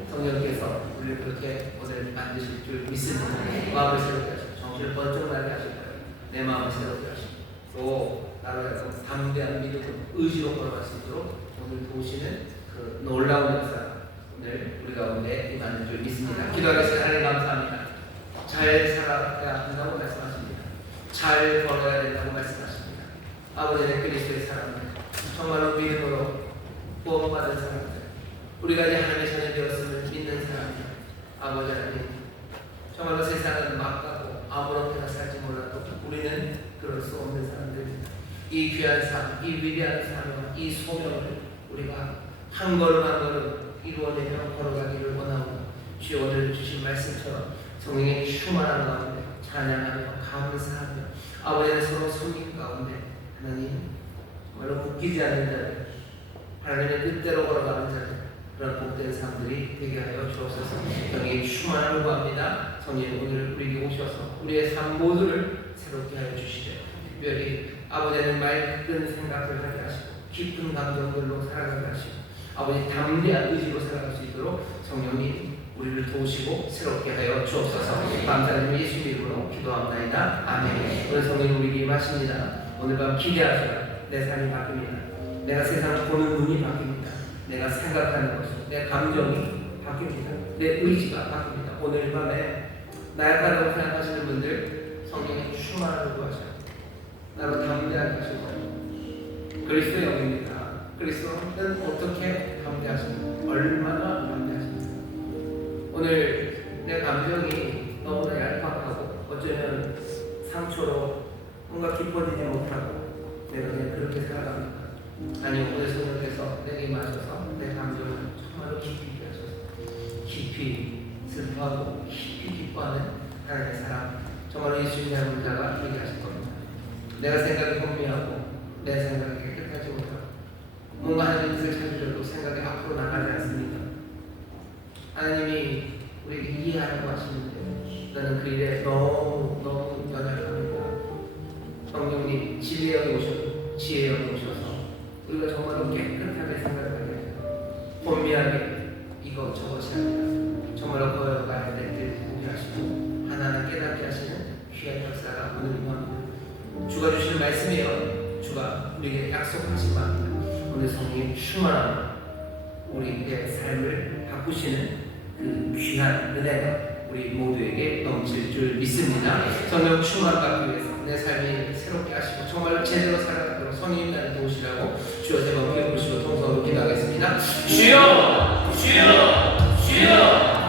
성령께서 우리를 그렇게 오늘 만드실 줄 믿습니다. 마음을 새롭게 하시고 정신을 번쩍 나게 하실 거예요. 내 마음을 새롭게 하시고 또 나로 하여금 담대한 믿음으로 의지로 걸어갈 수 있도록 오늘 도우시는 그 놀라운 역사 오늘 우리 가운데 임하는 줄 믿습니다. 기도하겠습니다. 하나님 감사합니다. 잘 살아야 한다고 말씀하십니다. 잘 걸어야 된다고 말씀하십니다. 아버지의 그리스도의 사랑을 정말로 믿음으로 구원받은 사람들, 우리가 이제 하나님의 자녀 되었음을 하나님, 정말로 세상은 막가고 아무렇게나 살지 몰라도 우리는 그럴 수 없는 사람들입니다. 이 귀한 삶, 이 위대한 삶, 이 소명을 우리가 한 걸음 한 걸음 이루어내며 걸어가기를 원하오나 주여 오늘 주신 말씀처럼 성령의 충만한 가운데 찬양하며 감사하며 아버지의 서로 섬김 가운데 하나님 정말로 묶이지 않는 자들, 하나님의 뜻대로 걸어가는 자들, 그런 복된 사람들이 되게 하여 주옵소서. 성령의 충만함을 구합니다. 성령 오늘 우리에게 오셔서 우리의 삶 모두를 새롭게 하여 주시죠. 특별히 아버지는 맑은 생각을 하게 하시고 깊은 감정들로 살아가게 하시고 아버지 담대한 의지로 살아갈 수 있도록 성령님 우리를 도우시고 새롭게 하여 주옵소서. 감사드리며 예수 이름으로 기도합나이다. 아멘. 오늘 성령님 우리에게 임하십니다. 오늘 밤 기대하셔라. 내 삶이 바뀝니다. 내가 세상을 보는 눈이 바뀝니다. 내가 생각하는 것, 내 감정이 바뀝니다. 내 의지가 바뀝니다. 오늘 밤에 나약하다고 생각하시는 분들 성령의 충만함을 구하셔라. 나로 담대하게 하시고 그리스도의 영입니다. 그리스도는 어떻게 담대하십니까? 얼마나 담대하십니까? 오늘 내 감정이 너무나 얄팍하고 어쩌면 상처로 뭔가 깊어지지 못하고 내가 그냥 그렇게 살아갑니다. 아니 오늘 성령께서 내게 임하셔서 내 감정을 정말로 깊이 있게 하셔서 깊이 슬퍼하고 깊이 기뻐하는 하나님의 사람, 정말로 예수님 닮은 자가 되게 하실 겁니다. 내가 생각이 혼미하고 내 생각이 깨끗하지 못하고 뭔가 하나님의 뜻을 찾으려도 생각이 앞으로 나가지 않습니다. 하나님이 우리에게 이해하라고 하시는데 나는 그 일에 너무 연약합니다. 성령님 지혜형이 오셔서 우리가 정말로 깨끗하게 생각하게 해서 혼미하게 이것저것이 아니라 정말로 걸어가야 될 길 공개하시고 하나하나 깨닫게 하시는 귀한 역사가 오늘 임합니다. 주가 주신 말씀이에요. 주가 우리에게 약속하신 바입니다. 오늘 성령의 충만함 우리의 삶을 바꾸시는 그 귀한 은혜가 우리 모두에게 넘칠 줄 믿습니다. 성령 충만 받기 위해서 내 삶이 새롭게 하시고 정말 제대로 살아가도록 성령님 나를 도우시라고 주여 세 번 부르시고 통성으로 기도하겠습니다. 주여 주여 주여